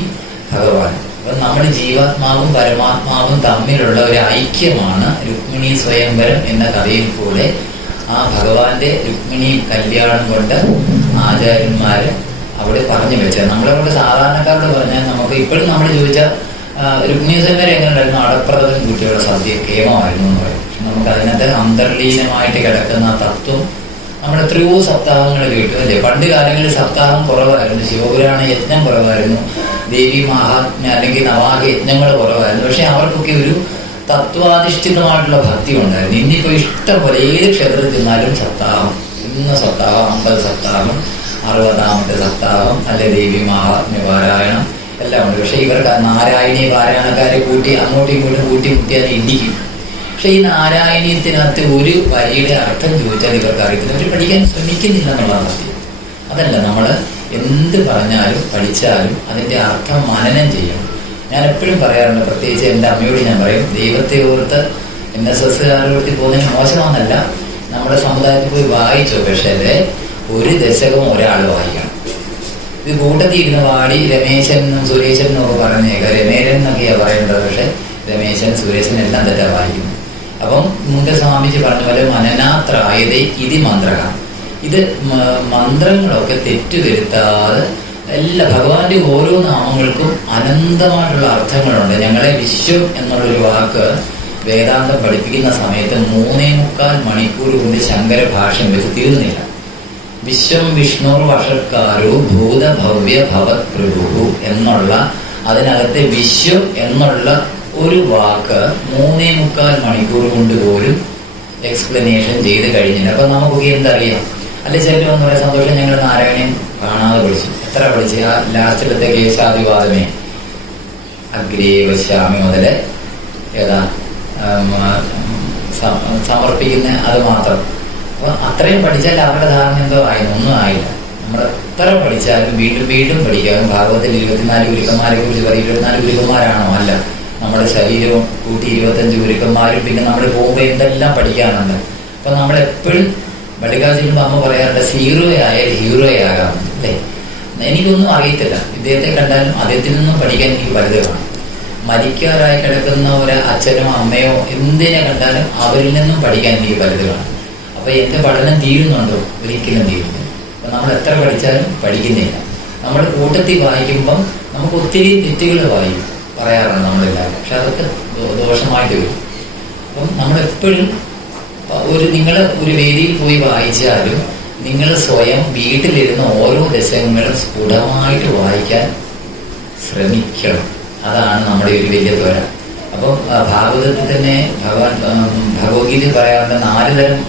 ഭഗവാൻ. അപ്പൊ നമ്മുടെ ജീവാത്മാവും പരമാത്മാവും തമ്മിലുള്ള ഒരു ഐക്യമാണ് രുക്മിണി സ്വയംവരം എന്ന കഥയിൽ കൂടെ ആ ഭഗവാന്റെ രുക്മിണി കല്യാണം കൊണ്ട് ആചാര്യന്മാര് അവിടെ പറഞ്ഞു വെച്ചത്. നമ്മളെ സാധാരണക്കാരോട് പറഞ്ഞാൽ നമുക്ക് ഇപ്പോഴും നമ്മൾ ചോദിച്ചാൽ രുക്മിണി സ്വയംവരം എങ്ങനെ ഉണ്ടായിരുന്നു? അടപ്രഥമൻ കുട്ടിയുടെ സദ്യ കേമമായിരുന്നു എന്ന് പറയും. പക്ഷെ നമുക്ക് അതിനകത്ത് അന്തർലീനമായിട്ട് കിടക്കുന്ന തത്വം നമ്മൾ എത്രയോ സപ്താഹങ്ങൾ കേട്ടു അല്ലേ? പണ്ട് കാലങ്ങളിൽ സപ്താഹം കുറവായിരുന്നു, ശിവപുരാണ യജ്ഞം കുറവായിരുന്നു, ദേവി മഹാത്മ്യ അല്ലെങ്കിൽ നവാഹ യജ്ഞങ്ങൾ കുറവായിരുന്നു. പക്ഷെ അവർക്കൊക്കെ ഒരു തത്വാധിഷ്ഠിതമായിട്ടുള്ള ഭക്തി ഉണ്ടായിരുന്നു. ഇന്നിപ്പോ ഇഷ്ടം പോലെ ഏത് ക്ഷേത്രത്തിൽ ചെന്നാലും സപ്താഹം, ഇന്ന സപ്താഹം, 50 സപ്താഹം, 60ാമത്തെ സപ്താഹം, അല്ലെ ദേവി മഹാത്മ്യ പാരായണം എല്ലാം ഉണ്ട്. പക്ഷെ ഇവർക്ക് നാരായണീയ പാരായണക്കാരെ കൂട്ടി അങ്ങോട്ടും ഇങ്ങോട്ടും കൂട്ടി മുട്ടിയാൽ ഇടിക്കും. പക്ഷെ ഈ നാരായണീയത്തിനകത്ത് ഒരു വരിയുടെ അർത്ഥം ചോദിച്ചാൽ ഇവർക്ക് അറിയത്തില്ല. അവർ പഠിക്കാൻ ശ്രമിക്കുന്നില്ല എന്നുള്ളതാണ് സത്യം. അതല്ല, നമ്മൾ എന്ത് പറഞ്ഞാലും പഠിച്ചാലും അതിന്റെ അർത്ഥം മനനം ചെയ്യണം. ഞാൻ എപ്പോഴും പറയാറുണ്ട്, പ്രത്യേകിച്ച് എൻ്റെ അമ്മയോട് ഞാൻ പറയും, ദൈവത്തെ ഓർത്ത് NSSകാരോട് പോകുന്നതിന് മോശമാണെന്നല്ല, നമ്മുടെ സമുദായത്തിൽ പോയി വായിച്ചോ. പക്ഷേ ഒരു ദശകം ഒരാൾ വായിക്കണം. ഇത് കൂട്ടത്തിൽ ഇരുന്ന് പാടി രമേശനും സുരേശനും ഒക്കെ പറഞ്ഞേക്കാം. രമേശൻ എന്നൊക്കെയാണ് പറയേണ്ടത്, പക്ഷെ രമേശൻ സുരേശൻ എല്ലാം തെറ്റാ വായിക്കുന്നു. അപ്പം മുമ്പ് സ്വാമിജി പറഞ്ഞ പോലെ മനനാത്രായതേ ഇതി മന്ത്രക. ഇത് മന്ത്രങ്ങളൊക്കെ തെറ്റുവരുത്താതെ എല്ലാ ഭഗവാന്റെ ഓരോ നാമങ്ങൾക്കും അനന്തമായിട്ടുള്ള അർത്ഥങ്ങളുണ്ട്. ഞങ്ങളെ വിശ്വം എന്നുള്ളൊരു വാക്ക് വേദാന്തം പഠിപ്പിക്കുന്ന സമയത്ത് 3.25 മണിക്കൂർ കൊണ്ട് ശങ്കര ഭാഷ്യം വെച്ച് തീർന്നില്ല. വിശ്വം വിഷ്ണുർ വഷത്കാരോ ഭൂതഭവ്യ ഭവത് പ്രഭു എന്നുള്ള അതിനകത്തെ വിശ്വം എന്നുള്ള ഒരു വാക്ക് 3.25 മണിക്കൂർ കൊണ്ട് പോലും എക്സ്പ്ലനേഷൻ ചെയ്ത് കഴിഞ്ഞില്ല. അപ്പൊ നമുക്കൊക്കെ എന്തറിയാം? അല്ലെ ചെല്ലും എന്ന് പറയാൻ സന്തോഷം, ഞങ്ങൾ നാരായണൻ കാണാതെ പഠിച്ചു. എത്ര പഠിച്ച് ആ ലാസ്റ്റിലത്തെ കേശാദിവാദമേ അഗ്രേ വശ്യാമി മുതല് ഏതാ സമർപ്പിക്കുന്ന അത് മാത്രം. അപ്പൊ അത്രയും പഠിച്ചാൽ അവരുടെ ധാരണ എന്തോ ആയിരുന്നു? ഒന്നും ആയില്ല. നമ്മൾ എത്ര പഠിച്ചാലും വീണ്ടും വീണ്ടും പഠിക്കാം. ഭാഗവത്തിൽ 24 ഗുരുക്കന്മാരെ കുറിച്ച് പറയും. 24 ഗുരുക്കന്മാരാണോ? അല്ല, നമ്മുടെ ശരീരവും കൂട്ടി 25 ഗുരുക്കന്മാരും പിന്നെ നമ്മൾ പോകുമ്പോൾ എന്തെല്ലാം പഠിക്കാനുണ്ട്. അപ്പൊ നമ്മളെപ്പോഴും മെഡിക്കൽ ചെല്ലുമ്പോൾ അമ്മ പറയാറുണ്ട്, സീറോ ആയാൽ ഹീറോ ആകാം അല്ലേ? എനിക്കൊന്നും അറിയത്തില്ല. ഇദ്ദേഹത്തെ കണ്ടാലും അദ്ദേഹത്തിൽ നിന്നും പഠിക്കാൻ എനിക്ക് പലത് കാണും. മരിക്കാറായി കിടക്കുന്ന ഒരു അച്ഛനോ അമ്മയോ എന്തിനെ കണ്ടാലും അവരിൽ നിന്നും പഠിക്കാൻ എനിക്ക് പലത് കാണും. അപ്പൊ എന്റെ പഠനം തീരുന്നുണ്ടോ? ഒരിക്കലും തീരുന്നു. അപ്പൊ നമ്മൾ എത്ര പഠിച്ചാലും പഠിക്കുന്നില്ല. നമ്മൾ കൂട്ടത്തിൽ വായിക്കുമ്പം നമുക്ക് ഒത്തിരി തെറ്റുകൾ പറയാറുണ്ട് നമ്മളെല്ലാവരും. പക്ഷെ അതൊക്കെ ദോഷമായിട്ട് വരും. അപ്പം നമ്മളെപ്പോഴും നിങ്ങൾ ഒരു വേദിയിൽ പോയി വായിച്ചാലും നിങ്ങൾ സ്വയം വീട്ടിലിരുന്ന് ഓരോ ദശകങ്ങളും സ്ഫുടമായിട്ട് വായിക്കാൻ ശ്രമിക്കണം. അതാണ് നമ്മുടെ ഒരു വലിയ ത്വര. അപ്പം ഭാഗവതത്തിൽ തന്നെ ഭഗവത്ഗീത പറയാറുണ്ട് 4 തരം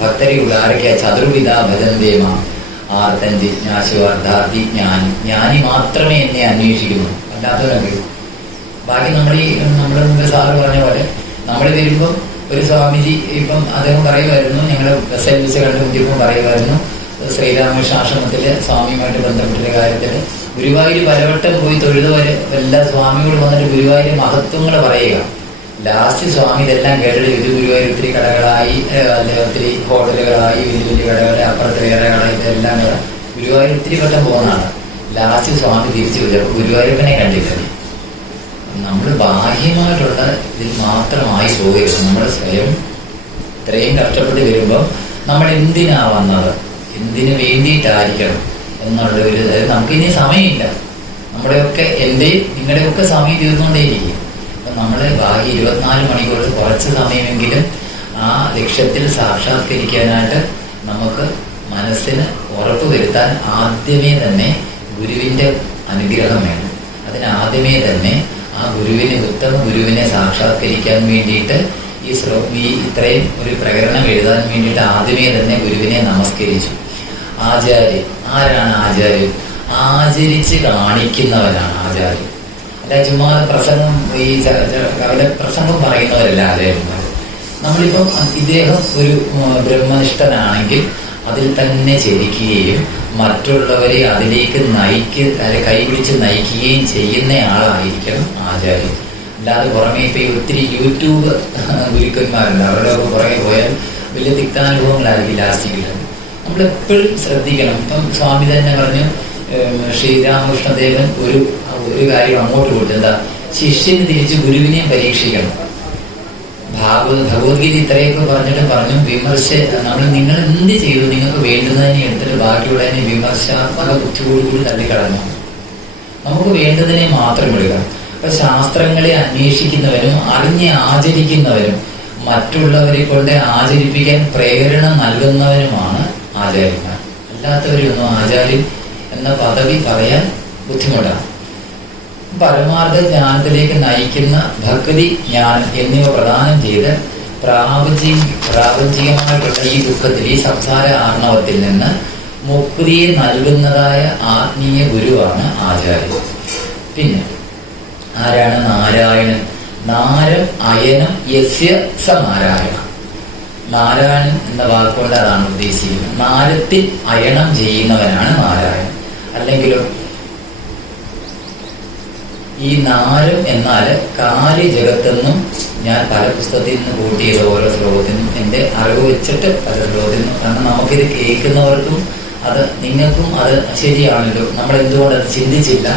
ഭക്തരെയുള്ള ആരൊക്കെയാ? ചതുർവിധ ഭജന്തേമ ആർത്തൻ ജിജ്ഞാസു അർത്ഥാർത്ഥി ജ്ഞാനി. ജ്ഞാനി മാത്രമേ എന്നെ അന്വേഷിക്കുന്നു, അല്ലാത്തവരൊക്കെ. ബാക്കി നമ്മുടെ മുമ്പ് സാറ് പറഞ്ഞ പോലെ നമ്മൾ വരുമ്പം ഒരു സ്വാമിജി ഇപ്പം അദ്ദേഹം പറയുമായിരുന്നു, ഞങ്ങൾ സർവീസ് കണ്ടുപിടിച്ചപ്പോൾ പറയുമായിരുന്നു, ശ്രീരാമകൃഷ്ണ ആശ്രമത്തിലെ സ്വാമിയുമായിട്ട് ബന്ധപ്പെട്ട കാര്യത്തിൽ ഗുരുവായൂർ പലവട്ടം പോയി തൊഴുതുവരെ എല്ലാ സ്വാമിയോട് വന്നിട്ട് ഗുരുവായൂർ മഹത്വങ്ങൾ പറയുക. ലാസ്റ്റ് സ്വാമി ഇതെല്ലാം കേട്ടിട്ട് ഇത് ഗുരുവായൂർ ഒത്തിരി കടകളായി, അല്ലെങ്കിൽ ഒത്തിരി ഹോട്ടലുകളായി, വലിയ വലിയ കടകൾ, അപ്പുറത്ത് വേറെ കട, ഇതെല്ലാം കൂടെ ഗുരുവായൂർ ഒത്തിരി വട്ടം പോകുന്നതാണ്. ലാസ്റ്റ് സ്വാമി തിരിച്ചു വരും. അപ്പോൾ ഗുരുവായൂരപ്പനെ കണ്ടിട്ടില്ല. നമ്മൾ ബാഹ്യമായിട്ടുള്ള ഇതിൽ മാത്രമായി പോകരുത്. നമ്മൾ സ്വയം ഇത്രയും കഷ്ടപ്പെട്ട് വരുമ്പോൾ നമ്മൾ എന്തിനാ വന്നത്, എന്തിനു വേണ്ടിയിട്ടായിരിക്കണം എന്നുള്ള ഒരു നമുക്കിനി സമയമില്ല. നമ്മുടെയൊക്കെ നിങ്ങളുടെയൊക്കെ സമയം തീർന്നുകൊണ്ടേയിരിക്കും. അപ്പം നമ്മളെ ബാക്കി 24 മണിക്കൂർ കുറച്ച് സമയമെങ്കിലും ആ ലക്ഷ്യത്തിൽ സാക്ഷാത്കരിക്കാനായിട്ട് നമുക്ക് മനസ്സിന് ഉറപ്പ് വരുത്താൻ ആദ്യമേ തന്നെ ഗുരുവിൻ്റെ അനുഗ്രഹം വേണം. അതിനാദ്യമേ തന്നെ ആ ഗുരുവിനെ, ഉത്തമ ഗുരുവിനെ സാക്ഷാത്കരിക്കാൻ വേണ്ടിയിട്ട് ഈ ഇത്രയും ഒരു പ്രകരണം എഴുതാൻ വേണ്ടിയിട്ട് ആദ്യമേ തന്നെ ഗുരുവിനെ നമസ്കരിച്ചു. ആചാര്യൻ ആരാണ്? ആചാര്യൻ ആചരിച്ച് കാണിക്കുന്നവരാണ് ആചാര്യൻ. അല്ല ചുമ്മാ പ്രസംഗം, ഈ പ്രസംഗം പറയുന്നവരല്ല ആചാര്യന്മാർ. നമ്മളിപ്പം ഇദ്ദേഹം ഒരു ബ്രഹ്മനിഷ്ഠനാണെങ്കിൽ അതിൽ തന്നെ ചരിക്കുകയും മറ്റുള്ളവരെ അതിലേക്ക് കൈപിടിച്ച് നയിക്കുകയും ചെയ്യുന്ന ആളായിരിക്കണം ആചാര്യൻ. അല്ലാതെ പുറമെ ഇപ്പൊ ഒത്തിരി യൂട്യൂബ് ഗുരുക്കന്മാരുണ്ട്, അവരുടെ പുറകെ പോയാൽ വലിയ തിക്താനുഭവങ്ങളായിരിക്കും ലാസ്റ്റിക്കില്ല. നമ്മളെപ്പോഴും ശ്രദ്ധിക്കണം. ഇപ്പം സ്വാമി തന്നെ പറഞ്ഞു, ശ്രീരാമകൃഷ്ണദേവൻ ഒരു കാര്യം അങ്ങോട്ട് കൊടുത്തു, എന്താ, ശിഷ്യന് തിരിച്ച് ഗുരുവിനെയും പരീക്ഷിക്കണം. ഭഗവത്ഗീത ഇത്രയൊക്കെ പറഞ്ഞിട്ട് പറഞ്ഞു, നിങ്ങൾ എന്ത് ചെയ്തു, നിങ്ങൾക്ക് വേണ്ടുന്നതിനെ എടുത്തിട്ട് ബാക്കിയുള്ളതിനെ വിമർശാത്മക ബുദ്ധിയോടുകൂടി തള്ളിക്കളഞ്ഞു. നമുക്ക് വേണ്ടതിനെ മാത്രം എടുക്കാം. അപ്പൊ ശാസ്ത്രങ്ങളെ അന്വേഷിക്കുന്നവരും അറിഞ്ഞ് ആചരിക്കുന്നവരും മറ്റുള്ളവരെ കൊണ്ട് ആചരിപ്പിക്കാൻ പ്രേരണ നൽകുന്നവരുമാണ് ആചാര്യന്മാർ. അല്ലാത്തവരൊന്നും ആചാര്യൻ എന്ന പദവി പറയാൻ ബുദ്ധിമുട്ടാണ്. പരമാർത്ഥ ജ്ഞാനത്തിലേക്ക് നയിക്കുന്ന ഭക്തി, ജ്ഞാനം എന്നിവ പ്രദാനം ചെയ്ത് പ്രാപഞ്ചികമായിട്ടുള്ള ഈ ദുഃഖത്തിൽ, ഈ സംസാര ആർണവത്തിൽ നിന്ന് മുക്തിയെ നൽകുന്നതായ ആത്മീയ ഗുരുവാണ് ആചാര്യൻ. പിന്നെ ആരാണ്? നാരായണൻ. നാരം അയനം യസ്യ സ നാരായണ. നാരായണൻ എന്ന വാക്കുകൊണ്ട് അതാണ് ഉദ്ദേശിക്കുന്നത്. നാരത്തിൽ അയണം ചെയ്യുന്നവനാണ് നാരായണൻ. അല്ലെങ്കിലോ ഈ നാരം എന്നാൽ കാലി ജഗത്തെന്നും ഞാൻ പല പുസ്തകത്തിൽ നിന്ന് കൂട്ടിയത് ഓരോ ശ്ലോകത്തിനും എൻ്റെ അറിവ് വെച്ചിട്ട് പല ശ്ലോകത്തിൽ നിന്നും. കാരണം നമുക്കിത് കേൾക്കുന്നവർക്കും അത് നിങ്ങൾക്കും അത് ശരിയാണല്ലോ, നമ്മൾ എന്തുകൊണ്ട് അത് ചിന്തിച്ചില്ല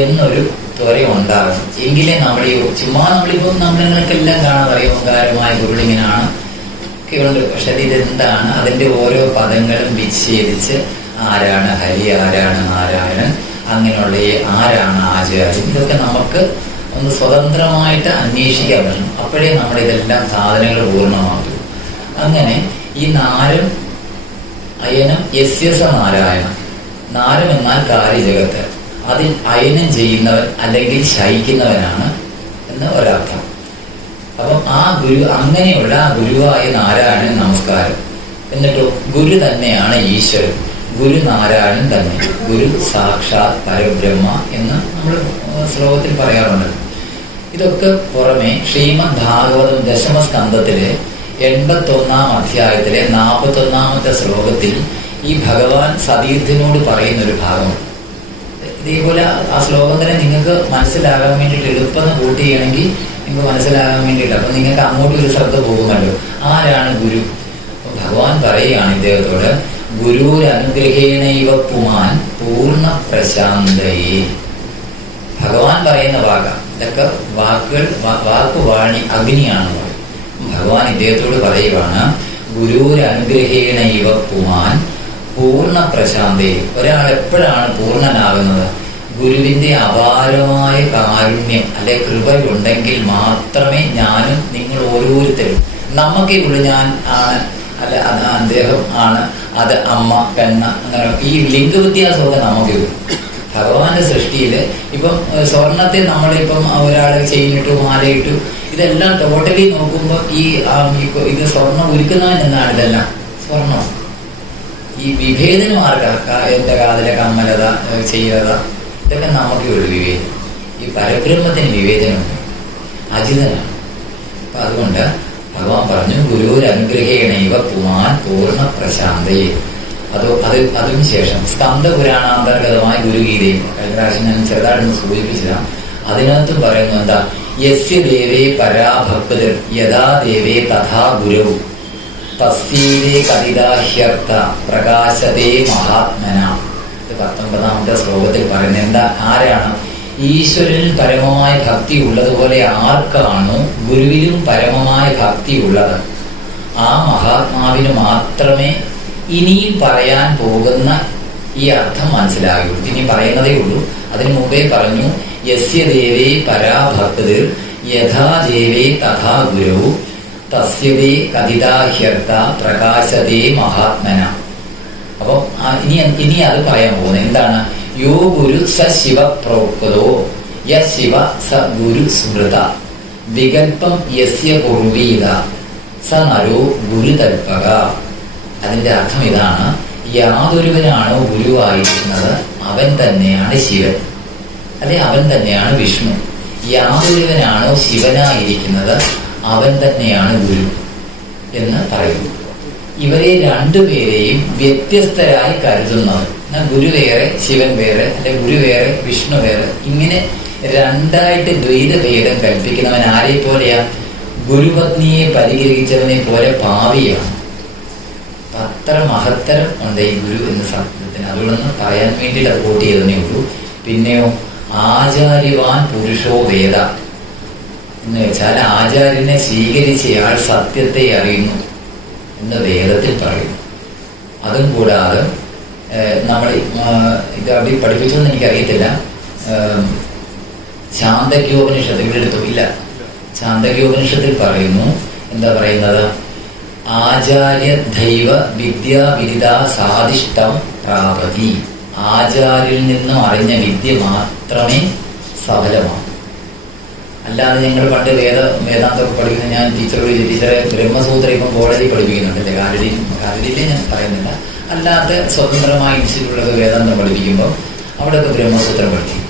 എന്നൊരു ത്വര ഉണ്ടാകും. എങ്കിലേ നമ്മൾ ചുമ്മാ നമ്മളിപ്പം നമ്മളിങ്ങൾക്കെല്ലാം കാണാൻ അറിയാം, ഓങ്കാരമായ പൊരുളിങ്ങനാണ് കേൾക്കുന്നുണ്ട്. പക്ഷെ ഇതെന്താണ്, അതിൻ്റെ ഓരോ പദങ്ങളും വിച്ഛേദിച്ച് ആരാണ് ഹരി, ആരാണ് നാരായണൻ, അങ്ങനെയുള്ള ആരാണ് ആചാര്യൻ, ഇതൊക്കെ നമുക്ക് ഒന്ന് സ്വതന്ത്രമായിട്ട് അന്വേഷിക്കാൻ പറ്റണം. അപ്പോഴേ നമ്മുടെ ഇതെല്ലാം സാധനങ്ങൾ പൂർണ്ണമാകും. അങ്ങനെ ഈ നാരം അയനം യസ്യസ നാരായണ. നാരം എന്നാൽ കാര്യജഗത്ത്, അതിൽ അയനം ചെയ്യുന്നവൻ അല്ലെങ്കിൽ ശയിക്കുന്നവനാണ് എന്ന് ഒരർത്ഥം. അപ്പം ആ ഗുരു, അങ്ങനെയുള്ള ആ ഗുരുവായ നാരായണൻ നമസ്കാരം. എന്നിട്ടോ ഗുരു തന്നെയാണ് ഈശ്വരൻ, ഗുരു നാരായണൻ തന്നെ, ഗുരു സാക്ഷാത് പരബ്രഹ്മ എന്ന് നമ്മൾ ശ്ലോകത്തിൽ പറയാറുണ്ട്. ഇതൊക്കെ പുറമെ ശ്രീമദ് ഭാഗവതം ദശമസ്കന്ധത്തിലെ 81-ാം അധ്യായത്തിലെ 41-ാമത്തെ ശ്ലോകത്തിൽ ഈ ഭഗവാൻ സതീർത്ഥനോട് പറയുന്നൊരു ഭാഗമുണ്ട്. ഇതേപോലെ ആ ശ്ലോകം തന്നെ നിങ്ങൾക്ക് മനസ്സിലാകാൻ വേണ്ടിയിട്ട് എളുപ്പം കൂട്ടി ചെയ്യണമെങ്കിൽ നിങ്ങൾക്ക് മനസ്സിലാകാൻ വേണ്ടിയിട്ട്, അപ്പം നിങ്ങൾക്ക് അങ്ങോട്ടും ഒരു ശ്രദ്ധ പോകുമല്ലോ. ആരാണ് ഗുരു? ഭഗവാൻ പറയുകയാണ് ഇദ്ദേഹത്തോട്, ഗുരുരനുഗ്രഹേണൈവ പുമാൻ പൂർണ്ണ പ്രശാന്തയെ. ഭഗവാൻ പറയുന്ന വാക്കാണ് ഇതൊക്കെ. വാക്കുവാണി അഗ്നിയാണ്. ഭഗവാൻ ഇദ്ദേഹത്തോട് പറയുവാണ്, ഗുരുരനുഗ്രഹേണൈവ പുമാൻ പൂർണ്ണ പ്രശാന്തയെ. ഒരാൾ എപ്പോഴാണ് പൂർണ്ണനാകുന്നത്? ഗുരുവിന്റെ അപാരമായ കാരുണ്യം അല്ലെ കൃപയുണ്ടെങ്കിൽ മാത്രമേ ഞാനും നിങ്ങൾ ഓരോരുത്തരും, നമുക്കേ ഉള്ളു ഞാൻ ആണ്, അല്ല അത് അദ്ദേഹം ആണ്, അത് അമ്മ പെണ്ണ, അങ്ങനെ ഈ ലിംഗ വ്യത്യാസമൊക്കെ നമുക്കേ ഉള്ളൂ. ഭഗവാന്റെ സൃഷ്ടിയിൽ ഇപ്പം സ്വർണത്തെ നമ്മളിപ്പം ഒരാളെ ചെയിനിട്ടു, മാലയിട്ടു, ഇതെല്ലാം ടോട്ടലി നോക്കുമ്പോൾ ഇത് സ്വർണം ഒരുക്കുന്നവൻ എന്നാണ്. ഇതെല്ലാം സ്വർണം. ഈ വിഭേദനം ആർക്കാ? എന്റെ കാതിലെ കമ്മലത, ചെയ്യത, ഇതൊക്കെ നമുക്കേ ഉള്ളൂ വിവേചനം. ഈ പരബ്രഹ്മത്തിന് വിവേചനമുണ്ട്, അജിതനാണ്. അപ്പൊ അതുകൊണ്ട് ഭഗവാൻ പറഞ്ഞു, ഗുരുരനുഗ്രഹേണൈവ പുമാൻ പൂർണ്ണ പ്രശാന്തയെ. അതിനു ശേഷം സ്കന്ദപുരാണാന്തർഗതമായ ഗുരുഗീതയും കഴിഞ്ഞ പ്രാവശ്യം ഞാൻ ചെറുതായിട്ടൊന്ന് സൂചിപ്പിച്ചതാണ്. അതിനകത്തും പറയുന്നു, എന്താ, യസ്യ ദേവേ പരാഭക്തിർ യഥാ ദേവേ തഥാ ഗുരു തസ്യൈവേ കവിതാഹ്യർത്ഥ പ്രകാശതേ മഹാത്മന. 19-ാമത്തെ ശ്ലോകത്തിൽ പറയുന്നത് എന്താ? ആരാണ് ഈശ്വരനിൽ പരമമായ ഭക്തി ഉള്ളതുപോലെ ആർക്കാണോ ഗുരുവിലും പരമമായ ഭക്തി ഉള്ളത്, ആ മഹാത്മാവിന് മാത്രമേ ഇനിയും പറയാൻ പോകുന്ന ഈ അർത്ഥം മനസ്സിലാകുള്ളൂ. ഇനി പറയുന്നതേ ഉള്ളൂ. അതിനു മുമ്പേ പറഞ്ഞു, യസ്യ ദേവേ പരാഭക്തിർ യഥാ ദേവേ തഥാ ഗുരു തസ്യവേ കഥിതാഹ്യർത്ഥ പ്രകാശതേ മഹാത്മന. അപ്പൊ ഇനി അത് പറയാൻ പോകുന്നത് എന്താണ്? യോ ഗുരു സ ശിവ പ്രോക്തോ യ ശിവ സ ഗുരു സ്മൃത വികൽപ്പം യസ്യ കുർവീത സ നരോ ഗുരുതൽപക. അതിന്റെ അർത്ഥം ഇതാണ്: യാതൊരുവനാണോ ഗുരുവായിരിക്കുന്നത് അവൻ തന്നെയാണ് ശിവൻ, അല്ലെ അവൻ തന്നെയാണ് വിഷ്ണു. യാതൊരുവനാണോ ശിവനായിരിക്കുന്നത് അവൻ തന്നെയാണ് ഗുരു എന്ന് പറയുന്നു. ഇവരെ രണ്ടുപേരെയും വ്യത്യസ്തരായി കരുതുന്നവർ, ഗുരു വേറെ ശിവൻ വേറെ, അല്ലെ ഗുരു വേറെ വിഷ്ണു വേറെ, ഇങ്ങനെ രണ്ടായിട്ട് ദ്വൈത ഭേദം കൽപ്പിക്കുന്നവൻ ആരെ പോലെയാ? ഗുരുപത്നിയെ പരിഗ്രഹിച്ചവനെ പോലെ പാവിയാണ്. അത്ര മഹത്തരം ഉണ്ട് ഈ ഗുരു എന്ന ശബ്ദത്തിന്. അതുകൊണ്ടൊന്ന് പറയാൻ വേണ്ടിയിട്ട് അത് കോട്ട് ചെയ്തതേ ഉള്ളൂ. പിന്നെയോ ആചാര്യവാൻ പുരുഷോ വേദ എന്ന് വെച്ചാൽ ആചാര്യനെ സ്വീകരിച്ചയാൾ സത്യത്തെ അറിയുന്നു എന്ന് വേദത്തിൽ പറയുന്നു. അതും കൂടാതെ നമ്മൾ ഇത് അവിടെ പഠിപ്പിച്ചതെന്ന് എനിക്കറിയത്തില്ല. ചാന്തക്യോപനിഷത്ത് ഇവിടെ എടുത്തു ഇല്ല. ചാന്തക്യോപനിഷത്തിൽ പറയുന്നു, എന്താ പറയുന്നത്? ആചാര്യ ദൈവ വിദ്യാവിദിത സാധിഷ്ടം പ്രാപതി. ആചാര്യരിൽ നിന്നും അറിഞ്ഞ വിദ്യ മാത്രമേ സഫലമാകൂ. അല്ലാതെ ഞങ്ങൾ പണ്ട് വേദാന്തമൊക്കെ പഠിക്കുന്ന, ഞാൻ ടീച്ചറെ ബ്രഹ്മസൂത്രം ഇപ്പം കോളേജിൽ പഠിപ്പിക്കുന്നുണ്ടല്ലേ, കാലടിയിലേ ഞാൻ പറയുന്നില്ല, അല്ലാത്ത സ്വതന്ത്രമായ ഇൻസ്റ്റിറ്റ്യൂട്ടിലൊക്കെ വേദാന്തം പഠിപ്പിക്കുമ്പോൾ അവിടെയൊക്കെ ബ്രഹ്മസൂത്രം പഠിപ്പിക്കും.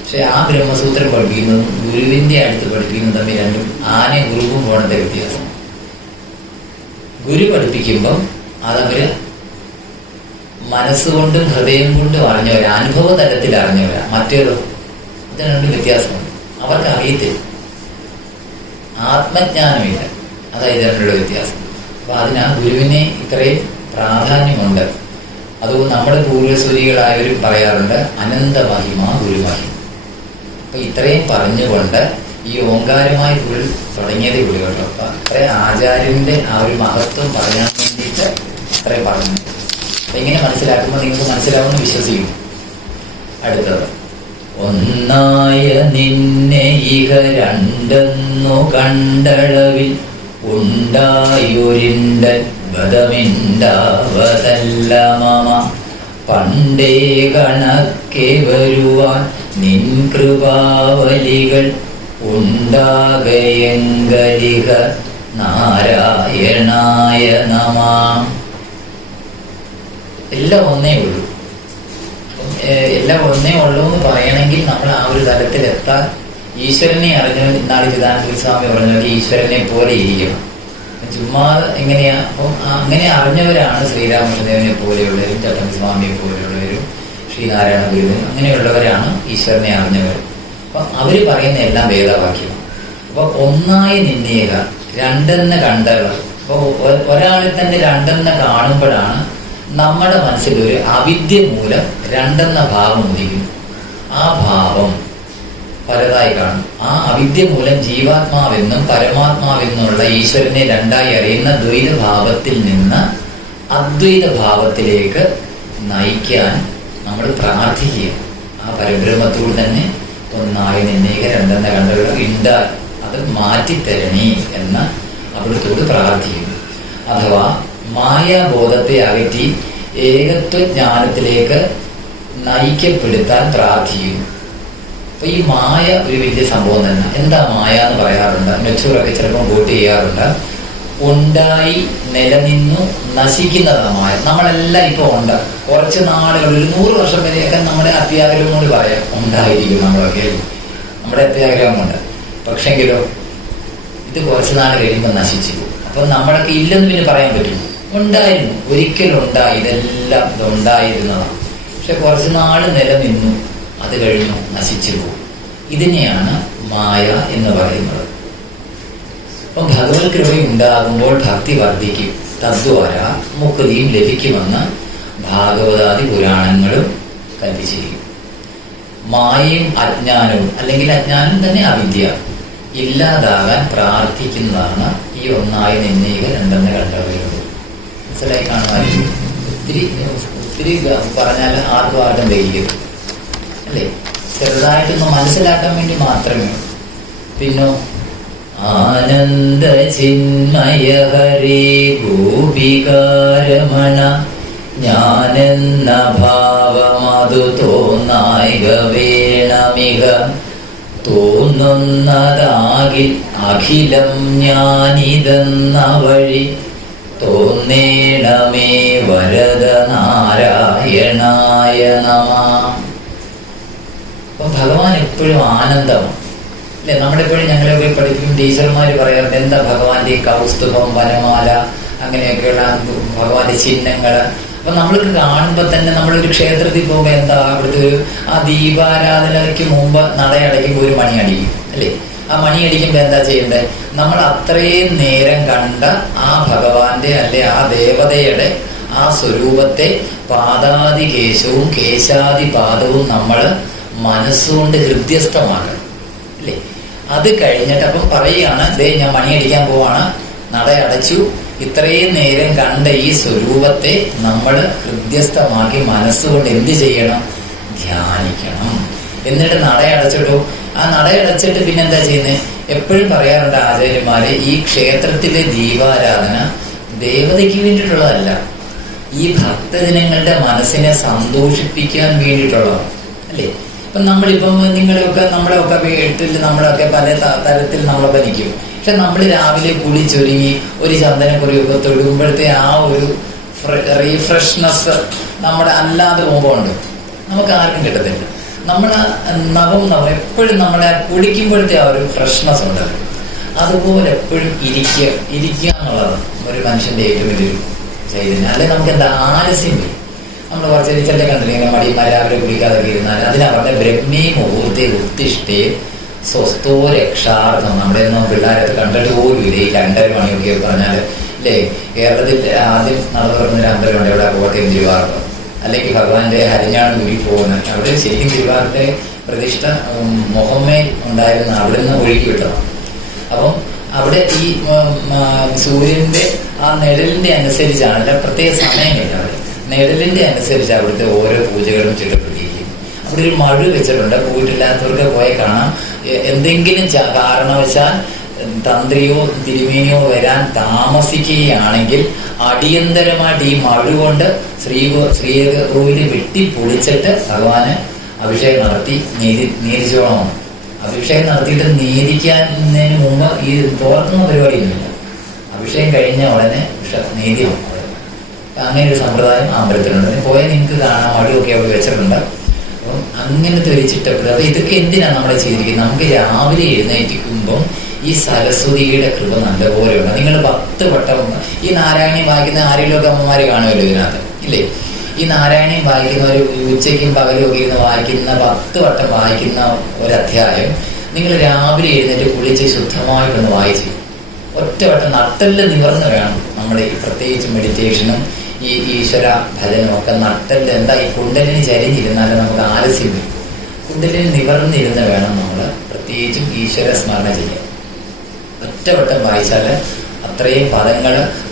പക്ഷെ ആ ബ്രഹ്മസൂത്രം പഠിപ്പിക്കുന്നതും ഗുരുവിന്റെ അടുത്ത് പഠിപ്പിക്കുന്നതും തമ്മിൽ രണ്ടും ആന ഗുരുവും പോണത്തെ വ്യത്യാസം. ഗുരു പഠിപ്പിക്കുമ്പം അതവര് മനസ്സുകൊണ്ടും ഹൃദയം കൊണ്ടും അറിഞ്ഞവരാ, അനുഭവ തലത്തിൽ അറിഞ്ഞവരാ. മറ്റേതോ ഇതിന് രണ്ട് വ്യത്യാസമുണ്ട്. അവർക്ക് അറിയത്തില്ല, ആത്മജ്ഞാനമില്ല. അതായത് ഇതിനുള്ള വ്യത്യാസം. അപ്പൊ അതിനാ ഗുരുവിനെ ഇത്രയും പ്രാധാന്യമുണ്ട്. അതുകൊണ്ട് നമ്മുടെ പൂർവ്വസൂരികളായവരും പറയാറുണ്ട് അനന്തമഹിമ ഗുരുമഹിമ. അപ്പൊ ഇത്രയും പറഞ്ഞുകൊണ്ട് ഈ ഓങ്കാരമായ ഗുരു തുടങ്ങിയതേ ഗുരു കേട്ടോ. അപ്പൊ അത്രയും ആചാര്യന്റെ ആ ഒരു മഹത്വം പറയാൻ വേണ്ടിയിട്ട് അത്രയും പറഞ്ഞു. അപ്പൊ ഇങ്ങനെ മനസ്സിലാക്കുമ്പോൾ നിങ്ങൾക്ക് മനസ്സിലാവുമെന്ന് വിശ്വസിക്കുന്നു. അടുത്തത്, ഒന്നായ നിന്നെ ഇഹ രണ്ടെന്നു കണ്ടളവിൽ ഉണ്ടായൊരിണ്ടൻ ബദമിണ്ടാവതല്ല മമ. പണ്ടേ കണക്കെ വരുവാൻ നിൻ കൃപാവലികൾ ഉണ്ടാകയെങ്കലിക നാരായണായ നമഃ. എല്ലാം ഒന്നേ ഉള്ളൂ. എല്ലാം ഒന്നേ ഉള്ളൂ എന്ന് പറയണമെങ്കിൽ നമ്മൾ ആ ഒരു തലത്തിലെത്താൻ ഈശ്വരനെ അറിഞ്ഞ, ഇന്നാളി ചിദാനന്ദ സ്വാമി പറഞ്ഞാൽ ഈശ്വരനെ പോലെ ഇരിക്കണം. ചുമ്മാ എങ്ങനെയാ? അപ്പം അങ്ങനെ അറിഞ്ഞവരാണ് ശ്രീരാമകൃഷ്ണദേവനെ പോലെയുള്ളവരും ചട്ടമ്പി സ്വാമിയെ പോലെയുള്ളവരും ശ്രീനാരായണ ഗുരുവിനും അങ്ങനെയുള്ളവരാണ് ഈശ്വരനെ അറിഞ്ഞവർ. അപ്പം അവര് പറയുന്ന എല്ലാം വേദവാക്യം. അപ്പൊ ഒന്നായി നിന്നേക രണ്ടെന്ന് കണ്ടവർ. അപ്പൊ ഒരാളെ തന്നെ രണ്ടെന്ന് കാണുമ്പോഴാണ് നമ്മുടെ മനസ്സിൽ ഒരു അവിദ്യ മൂലം രണ്ടെന്ന ഭാവം ഉദിക്കും. ആ ഭാവം പലതായി കാണും. ആ അവിദ്യ മൂലം ജീവാത്മാവെന്നും പരമാത്മാവെന്നുള്ള ഈശ്വരനെ രണ്ടായി അറിയുന്ന ദ്വൈതഭാവത്തിൽ നിന്ന് അദ്വൈത ഭാവത്തിലേക്ക് നയിക്കാൻ നമ്മൾ പ്രാർത്ഥിക്കുക. ആ പരബ്രഹ്മത്തോട് തന്നെ ഒന്നായി നിന്നേക രണ്ടെന്ന കണ്ടവർ ഉണ്ടായി അത് മാറ്റിത്തരണേ എന്ന് അവിടുത്തോട് പ്രാർത്ഥിക്കുന്നു. അഥവാ മായാബോധത്തെ അകറ്റി ഏകത്വജ്ഞാനത്തിലേക്ക് നയിക്കപ്പെടുത്താൻ പ്രാർത്ഥിക്കുന്നു. അപ്പൊ ഈ മായ ഒരു വലിയ സംഭവം തന്നെ. എന്താ മായ എന്ന് പറയാറുണ്ട്, മെച്ചൂറൊക്കെ ചിലപ്പോൾ വോട്ട് ചെയ്യാറുണ്ട്. ഉണ്ടായി നിലനിന്നു നശിക്കുന്നതാണ് മായ. നമ്മളെല്ലാം ഇപ്പൊ ഉണ്ട്. കുറച്ച് നാളുകൾ, ഒരു 100 വർഷം വരെയൊക്കെ നമ്മുടെ അത്യാഗ്രഹം കൊണ്ട് പറയാം ഉണ്ടായിരിക്കും. നമ്മളൊക്കെ നമ്മുടെ അത്യാഗ്രഹം കൊണ്ട്. പക്ഷെങ്കിലോ ഇത് കുറച്ച് നാൾ കഴിയുമ്പോൾ നശിച്ചു പോകും. അപ്പൊ നമ്മളൊക്കെ ഇല്ലെന്ന് പിന്നെ പറയാൻ പറ്റും. ഉണ്ടായിരുന്നു, ഒരിക്കലും ഉണ്ടായി, ഇതെല്ലാം ഇതുണ്ടായിരുന്നതാണ്. പക്ഷെ കുറച്ച് നാൾ നിലനിന്നു, അത് കഴിഞ്ഞു നശിച്ചു പോകും. ഇതിനെയാണ് മായ എന്ന് പറയുന്നത്. അപ്പം ഭഗവത് കൃപ ഉണ്ടാകുമ്പോൾ ഭക്തി വർദ്ധിക്കും, തദ്വാര മുക്തിയും ലഭിക്കുമെന്ന് ഭാഗവതാദി പുരാണങ്ങളും കൽപ്പിച്ചിരിക്കും. മായയും അജ്ഞാനവും, അല്ലെങ്കിൽ അജ്ഞാനം തന്നെ അവിദ്യ, ഇല്ലാതാകാൻ പ്രാർത്ഥിക്കുന്നതാണ് ഈ ഒന്നായി നിന്നേക രണ്ടെന്ന് കണ്ടവരുള്ളത്. മനസ്സിലായി കാണുമായിരിക്കും. ഒത്തിരി പറഞ്ഞാൽ ആർക്കും ദഹിക്കരുത് അല്ലേ? ചെറുതായിട്ടൊന്ന് മനസ്സിലാക്കാൻ വേണ്ടി മാത്രമേ. പിന്നെ ആനന്ദ ചിന്മയ ഹരേ ഗോപികാരമണ ഞാനെന്ന ഭാവമതു തോന്നായിക വേണമിക തോന്നുന്നതാകിൽ അഖിലം ഞാനിതെന്ന വഴി തോന്നേണമേ വരദ നാരായണായ നമഃ. അപ്പം ഭഗവാൻ എപ്പോഴും ആനന്ദമാണ് അല്ലെ. നമ്മളെപ്പോഴും ഞങ്ങളൊക്കെ പഠിപ്പിക്കും, ടീച്ചർമാർ പറയാറുണ്ട് എന്താ ഭഗവാന്റെ ഈ കൗസ്തുഭം, വനമാല, അങ്ങനെയൊക്കെയുള്ള ഭഗവാന്റെ ചിഹ്നങ്ങൾ. അപ്പൊ നമ്മൾക്ക് കാണുമ്പോൾ തന്നെ നമ്മളൊരു ക്ഷേത്രത്തിൽ പോകുമ്പോൾ എന്താ അവിടുത്തെ ഒരു ആ ദീപാരാധനയ്ക്ക് മുമ്പ് നടയടയ്ക്കുമ്പോൾ ഒരു മണി അടിക്കും അല്ലേ. ആ മണി അടിക്കുമ്പോൾ എന്താ ചെയ്യേണ്ടത്? നമ്മൾ അത്രയും നേരം കണ്ട ആ ഭഗവാന്റെ അല്ലെ ആ ദേവതയുടെ ആ സ്വരൂപത്തെ പാദാദി കേശവും കേശാദി പാദവും നമ്മൾ മനസ്സുകൊണ്ട് ഹൃദ്യസ്ഥമാക്കണം അല്ലേ. അത് കഴിഞ്ഞിട്ട് അപ്പം പറയുകയാണ്, ദേ ഞാൻ മണിയടിക്കാൻ പോവാണ്, നട അടച്ചു, ഇത്രയും നേരം കണ്ട ഈ സ്വരൂപത്തെ നമ്മൾ ഹൃദ്യസ്ഥമാക്കി മനസ്സുകൊണ്ട് എന്ത് ചെയ്യണം? ധ്യാനിക്കണം. എന്നിട്ട് നടയടച്ചിട്ടു. ആ നടയടച്ചിട്ട് പിന്നെന്താ ചെയ്യുന്നത്? എപ്പോഴും പറയാറുണ്ട് ആചാര്യന്മാര്, ഈ ക്ഷേത്രത്തിലെ ദീപാരാധന ദേവതയ്ക്ക് വേണ്ടിയിട്ടുള്ളതല്ല, ഈ ഭക്തജനങ്ങളുടെ മനസ്സിനെ സന്തോഷിപ്പിക്കാൻ വേണ്ടിയിട്ടുള്ളതാണ് അല്ലേ. ഇപ്പം നമ്മളിപ്പം നമ്മളെയൊക്കെ വീട്ടിൽ നമ്മളൊക്കെ പല തരത്തിൽ നമ്മളൊക്കെ നിൽക്കും. പക്ഷെ നമ്മൾ രാവിലെ കുളിച്ചൊരുങ്ങി ഒരു ചന്ദനക്കുറിയൊക്കെ തൊടുമ്പോഴത്തെ ആ ഒരു റീഫ്രഷ്നെസ് നമ്മുടെ അല്ലാതെ പോകുമ്പോൾ ഉണ്ട്, നമുക്ക് ആർക്കും കിട്ടത്തില്ല. നമ്മളെ നവം എപ്പോഴും നമ്മളെ കുളിക്കുമ്പോഴത്തെ ആ ഒരു ഫ്രഷ്നെസ് ഉണ്ട്. അതുപോലെ എപ്പോഴും ഇരിക്കുക എന്നുള്ളത് ഒരു മനുഷ്യന്റെ ഏറ്റവും വലിയൊരു ചൈതന്യം. അല്ലെങ്കിൽ നമുക്ക് എന്താ ആലസ്യം വരും. നമ്മൾ കുറച്ച് ചില കണ്ടില്ല മടിമാർ രാവിലെ കുളിക്കാതൊക്കെ ഇരുന്നാൽ അതിനാ പറഞ്ഞ ബ്രഹ്മീ മുഹൂർത്തെ ഉത്തിഷ്ഠേ സ്വസ്ഥോ രക്ഷാർത്ഥം. നമ്മുടെ ഒന്നും പിള്ളേരൊക്കെ കണ്ടിട്ട് പോലുമില്ല ഈ 2:30 മണിയൊക്കെ പറഞ്ഞാൽ അല്ലേ. കേരളത്തിൽ ആദ്യം നടന്നു പറഞ്ഞൊരു അമ്പലമുണ്ട് ഇവിടെ, കോട്ടയം തിരുവാർപ്പ്, അല്ലെങ്കിൽ ഭഗവാന്റെ ഹരിഞ്ഞാണ് കൂടി പോകുന്നത്. അവിടെ ശരിക്കും തിരുവാറിന്റെ പ്രതിഷ്ഠ മുഹമ്മേൽ ഉണ്ടായിരുന്ന അവിടുന്ന് ഒഴുകി വിട്ടതാണ്. അപ്പം അവിടെ ഈ സൂര്യന്റെ ആ നിഴലിന്റെ അനുസരിച്ചാണ്, അല്ല പ്രത്യേക സമയമില്ല, അവിടെ നിഴലിന്റെ അനുസരിച്ച് അവിടുത്തെ ഓരോ പൂജകളും ചിട്ടപ്പെടുത്തിയിരിക്കും. അവിടെ ഒരു മഴ വെച്ചിട്ടുണ്ട്, പോയിട്ടില്ലാത്തവർക്ക് പോയി കാണാം. എന്തെങ്കിലും കാരണവശാൽ തന്ത്രിയോ തിരുമേനിയോ വരാൻ താമസിക്കുകയാണെങ്കിൽ അടിയന്തരമായിട്ട് ഈ മഴ കൊണ്ട് ശ്രീകോവില് വെട്ടിപ്പൊളിച്ചിട്ട് ഭഗവാന് അഭിഷേകം നടത്തി നീതിച്ചോളമാണ്. അഭിഷേകം നടത്തിയിട്ട് നീതിക്കുന്നതിന് മുമ്പ് ഈ തോർക്കുന്ന പരിപാടിയൊന്നുമില്ല. അഭിഷേകം കഴിഞ്ഞ ഉടനെ നീതിയാണ്. അങ്ങനെ ഒരു സമ്പ്രദായം അമ്പലത്തിലുണ്ട്. പോയാൽ നിങ്ങൾക്ക് കാണാം, മഴയൊക്കെ അവിടെ വെച്ചിട്ടുണ്ട്. അപ്പം അങ്ങനത്തെ ഒരു ചിട്ടപ്പെടുക. അപ്പൊ ഇതൊക്കെ എന്തിനാണ് നമ്മളെ ചെയ്തിരിക്കുന്നത്? നമുക്ക് രാവിലെ എഴുന്നേറ്റിക്കുമ്പം ഈ സരസ്വതിയുടെ കൃപ നല്ലപോലെ ഉണ്ട്. നിങ്ങൾ 10 വട്ടം ഈ നാരായണീയം വായിക്കുന്ന ആരെങ്കിലുമൊക്കെ അമ്മമാര് കാണുമല്ലോ ഇതിനകത്ത് ഇല്ലേ. ഈ നാരായണീയം വായിക്കുന്നവർ ഉച്ചയ്ക്കും പകലും ഒക്കെ ഇരുന്ന് വായിക്കുന്ന 10 വട്ടം വായിക്കുന്ന ഒരധ്യായം നിങ്ങൾ രാവിലെ എഴുന്നേറ്റ് കുളിച്ച് ശുദ്ധമായിട്ടൊന്ന് വായിച്ചു ഒറ്റവട്ടം നട്ടല് നിവർന്ന് വേണം. നമ്മൾ ഈ പ്രത്യേകിച്ച് മെഡിറ്റേഷനും ഈ ഈശ്വര ഭജനും ഒക്കെ നട്ടല് എന്താ ഈ കുണ്ടലിന് ചരിഞ്ഞിരുന്നാലും നമുക്ക് ആലസ്യം വരും. കുണ്ടലിന് നിവർന്നിരുന്ന് വേണം നമ്മൾ പ്രത്യേകിച്ചും ഈശ്വര സ്മരണ ചെയ്യാൻ. ഒറ്റവട്ടം വായിച്ചാൽ അത്രയും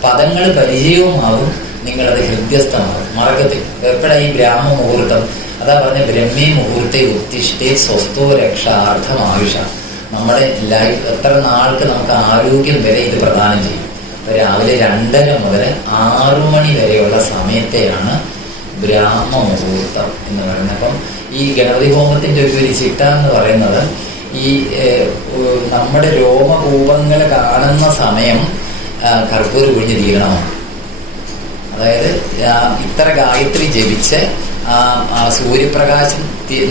പദങ്ങൾ പരിചയവുമാകും, നിങ്ങളത് ഹൃദ്യസ്ഥമാകും, മറക്കത്തില്ല. എപ്പോഴാണ് ഈ ബ്രാഹ്മ മുഹൂർത്തം? അതാ പറഞ്ഞ ബ്രഹ്മീ മുഹൂർത്തെ ഉത്തിഷ്ഠേ സ്വസ്ഥോ രക്ഷാർത്ഥം ആയുഷ. നമ്മുടെ ലൈഫ് എത്ര നാൾക്ക് നമുക്ക് ആരോഗ്യം വരെ ഇത് പ്രദാനം ചെയ്യും. അപ്പൊ രാവിലെ 2:30 മുതൽ 6 മണി വരെയുള്ള സമയത്തെയാണ് ബ്രാഹ്മ മുഹൂർത്തം എന്ന് പറയുന്നത്. അപ്പം ഈ ഗണപതി ഹോമത്തിന്റെ ഒരു ചിട്ട എന്ന് പറയുന്നത് ഈ നമ്മുടെ രോമകൂപങ്ങൾ കാണുന്ന സമയം കർപ്പൂര ഒഴിഞ്ഞ് തീരണമാണ്. അതായത് ഇത്ര ഗായത്രി ജപിച്ച് സൂര്യപ്രകാശം